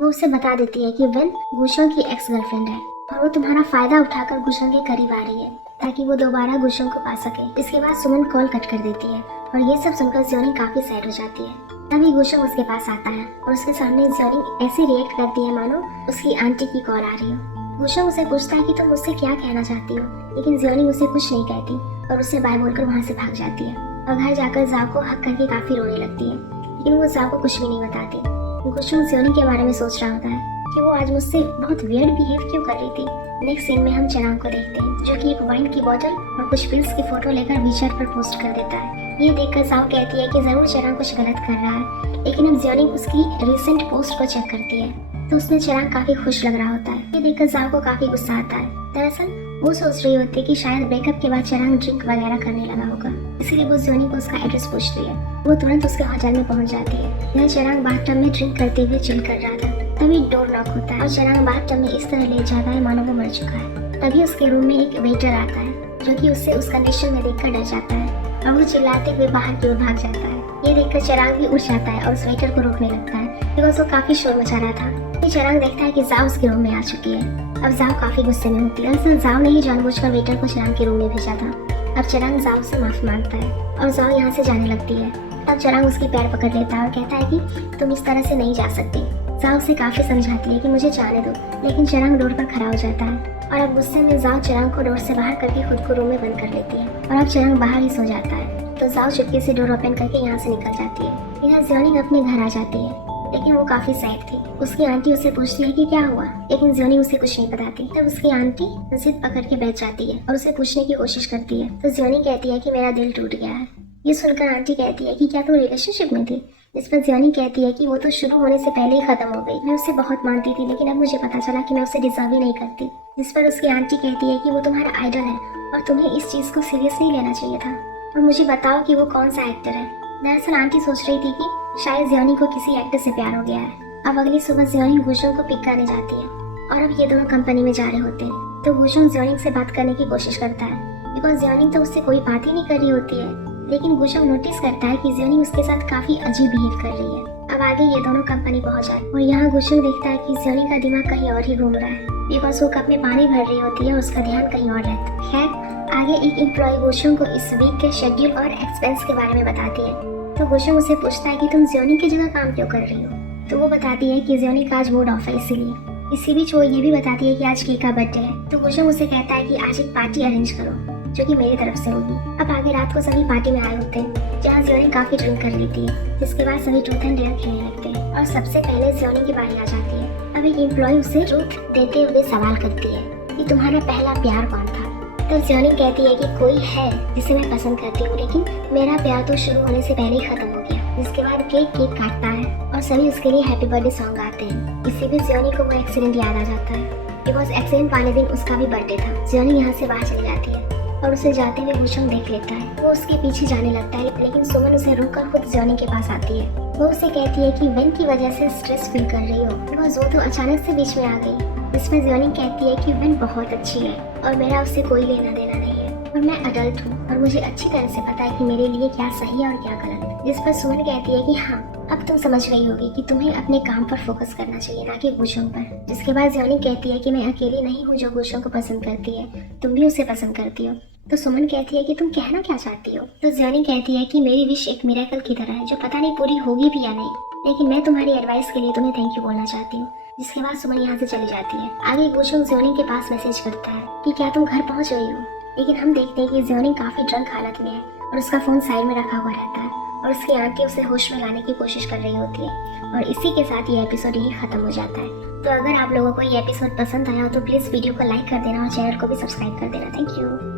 वो उसे बता देती है कि वेन गुशंग की एक्स गर्लफ्रेंड है और वो तुम्हारा फायदा उठाकर गुशंग के करीब आ रही है ताकि वो दोबारा गुशंग को पा सके। इसके बाद सुमन कॉल कट कर देती है और ये सब सुनकर ज्योनी काफी सैड हो जाती है। तभी गुशंग उसके पास आता है और उसके सामने ज्योनी ऐसी रिएक्ट करती है मानो उसकी आंटी की कॉल आ रही हो। गुशंग उसे पूछता है कि तुम मुझसे क्या कहना चाहती हो, लेकिन ज्योनी उसे कुछ नहीं कहती और उससे बाय बोलकर वहाँ से भाग जाती है और घर जाकर जाओ को हक करके काफी रोने लगती है, लेकिन वो जाओ को कुछ भी नहीं बताती। गुशंग ज्योनी के बारे में सोच रहा होता है कि वो आज मुझसे बहुत वियर्ड बिहेव क्यों कर रही थी। नेक्स्ट सीन में हम चरांग को देखते हैं जो कि एक वाइन की बोतल और कुछ पिल्स की फोटो लेकर वीचैट पर पोस्ट कर देता है। ये देखकर जाओ कहती है कि जरूर चरांग कुछ गलत कर रहा है, लेकिन अब ज्योनी उसकी रिसेंट पोस्ट को चेक करती है तो उसमें चरांग काफी खुश लग रहा होता है। ये देखकर जाओ को काफी गुस्सा आता है। दरअसल वो सोच रही होती है कि शायद ब्रेकअप के बाद चरांग ड्रिंक वगैरह करने लगा होगा, इसीलिए वो ज्योनी को उसका एड्रेस पूछती है। वो तुरंत उसके होटल में पहुंच जाती है। यह चरांग बाथटब में ड्रिंक करते हुए चिल कर रहा था। तभी डोर नॉक होता है और चरांग बाथटब में इस तरह ले जाता है मानो वो मर चुका है। तभी उसके रूम में एक वेटर आता है जो कि उससे उस कंडीशन में देखकर डर जाता है और वो चिल्लाते हुए बाहर की ओर भाग जाता है। ये देखकर चरांग भी उठ जाता है और उस वेटर को रोकने लगता है बिकॉज वो काफी शोर मचा रहा था। फिर चरांग देखता है कि जाओ उसके रूम में आ चुकी है। अब जाओ काफी गुस्से में होती है। दरअसल जाओ ने ही जानबूझकर वेटर को चरांग के रूम में भेजा था। अब चरांग जाओ से माफी मांगता है और जाओ यहाँ से जाने लगती है। तब चरांग उसकी पैर पकड़ लेता है और कहता है कि तुम इस तरह से नहीं जा सकती। जाओ उसे काफी समझाती है कि मुझे जाने दो, लेकिन चरांग डोर पर खड़ा हो जाता है और अब गुस्से में जाओ चरांग को डोर से बाहर करके खुद को रूम में बंद कर लेती है और अब चरांग बाहर ही सो जाता है। तो जाओ चुपके से डोर ओपन करके यहाँ से निकल जाती है। इधर ज्योनी अपने घर आ जाती है, लेकिन वो काफी सैड थी। उसकी आंटी उससे पूछती है कि क्या हुआ, लेकिन ज्योनी उसे कुछ नहीं बताती। तब उसकी आंटी जिद पकड़ के बैठ जाती है और उसे पूछने की कोशिश करती है। तो ज्योनी कहती है कि मेरा दिल टूट गया है। ये सुनकर आंटी कहती है कि क्या तुम रिलेशनशिप में थी? इस पर ज्योनी कहती है कि वो तो शुरू होने से पहले ही खत्म हो गई। मैं उसे बहुत मानती थी, लेकिन अब मुझे पता चला कि मैं उसे डिजर्व ही नहीं करती। जिस पर उसकी आंटी कहती है कि वो तुम्हारा आइडल है और तुम्हें इस चीज को सीरियसली लेना चाहिए था और मुझे बताओ कि वो कौन सा एक्टर है। दरअसल आंटी सोच रही थी कि शायद ज्योनी को किसी एक्टर से प्यार हो गया है। अब अगली सुबह ज्योनी गुशंग को पिक करने जाती है और अब ये दोनों कंपनी में जा रहे होते हैं। तो गुशंग ज्योनी से बात करने की कोशिश करता है बिकॉज ज्योनी तो उससे कोई बात ही नहीं कर रही होती है, लेकिन गुशंग नोटिस करता है कि ज्योनी उसके साथ काफी अजीब बिहेव कर रही है। अब आगे ये दोनों कंपनी पहुंच जाए और यहाँ गुशंग देखता है कि ज्योनी का दिमाग कहीं और ही घूम रहा है बिकॉज वो कप में पानी भर रही होती है और उसका ध्यान कहीं और रहता है। खैर आगे एक एम्प्लॉय गुशंग को इस वीक के शेड्यूल और एक्सपेंस के बारे में बताती है। तो गुशंग उसे पूछता है कि तुम ज्योनी की जगह काम क्यों कर रही हो? तो वो बताती है कि ज्योनी का आज मूड ऑफ है इसीलिए। इसी बीच वो ये भी बताती है कि आज के का बर्थडे है। तो गुशंग उसे कहता है कि आज एक पार्टी अरेंज करो जो कि मेरी तरफ से होगी। अब आगे रात को सभी पार्टी में आए होते हैं जहाँ ज्योनी काफी ड्रिंक कर लेती है, जिसके बाद सभी ट्रूथ एंड डेयर खेलने लगते हैं और सबसे पहले ज्योनी की बारी आ जाती है। अब एक एम्प्लॉय उसे ट्रूथ देते हुए सवाल करती है कि तुम्हारा पहला प्यार कौन था? तो ज्योनी कहती है कि कोई है जिसे मैं पसंद करती हूँ, लेकिन मेरा प्यार तो शुरू होने से पहले ही खत्म हो गया। जिसके बाद केक काटता है और सभी उसके लिए हैप्पी बर्थडे सॉन्ग गाते हैं। इसी बीच ज्योनी को वो एक्सीडेंट याद आ जाता है बिकॉज एक्सीडेंट वाले दिन उसका भी बर्थडे था। ज्योनी यहाँ से बाहर चली जाती है और उसे जाते हुए गुशंग देख लेता है। वो उसके पीछे जाने लगता है, लेकिन सुमन उसे रोककर खुद ज्योनी के पास आती है। वो उसे कहती है कि वेन की वजह से स्ट्रेस फील कर रही हो बिकॉज वो तो अचानक से बीच में आ गई। इसमें ज्योनी कहती है कि वेन बहुत अच्छी है और मेरा उससे कोई लेना देना नहीं है और मैं अडल्ट हूँ और मुझे अच्छी तरह से पता है कि मेरे लिए क्या सही है और क्या गलत। जिस पर सुमन कहती है कि हाँ अब तुम समझ गई होगी कि तुम्हें अपने काम पर फोकस करना चाहिए ना कि गुशंग पर। जिसके बाद ज्योनी कहती है कि मैं अकेली नहीं हूँ जो गुशंग को पसंद करती है, तुम भी उसे पसंद करती हो। तो सुमन कहती है कि तुम कहना क्या चाहती हो? तो ज्योनी कहती है कि मेरी विश एक मिरेकल की तरह है जो पता नहीं पूरी होगी भी या नहीं, लेकिन मैं तुम्हारी एडवाइस के लिए तुम्हें थैंक यू बोलना चाहती हूँ। जिसके बाद सुमन यहाँ से चली जाती है। आगे गुशंग ज्योनी के पास मैसेज करता है कि क्या तुम घर पहुँच गई हो, लेकिन हम देखते हैं कि ज्योनी काफी ड्रंक हालत में है और उसका फोन साइड में रखा हुआ रहता है और उसकी आंटी उसे होश में लाने की कोशिश कर रही होती है। और इसी के साथ ये एपिसोड यही खत्म हो जाता है। तो अगर आप लोगों को ये एपिसोड पसंद आया हो तो प्लीज वीडियो को लाइक कर देना और चैनल को भी सब्सक्राइब कर देना। Thank you.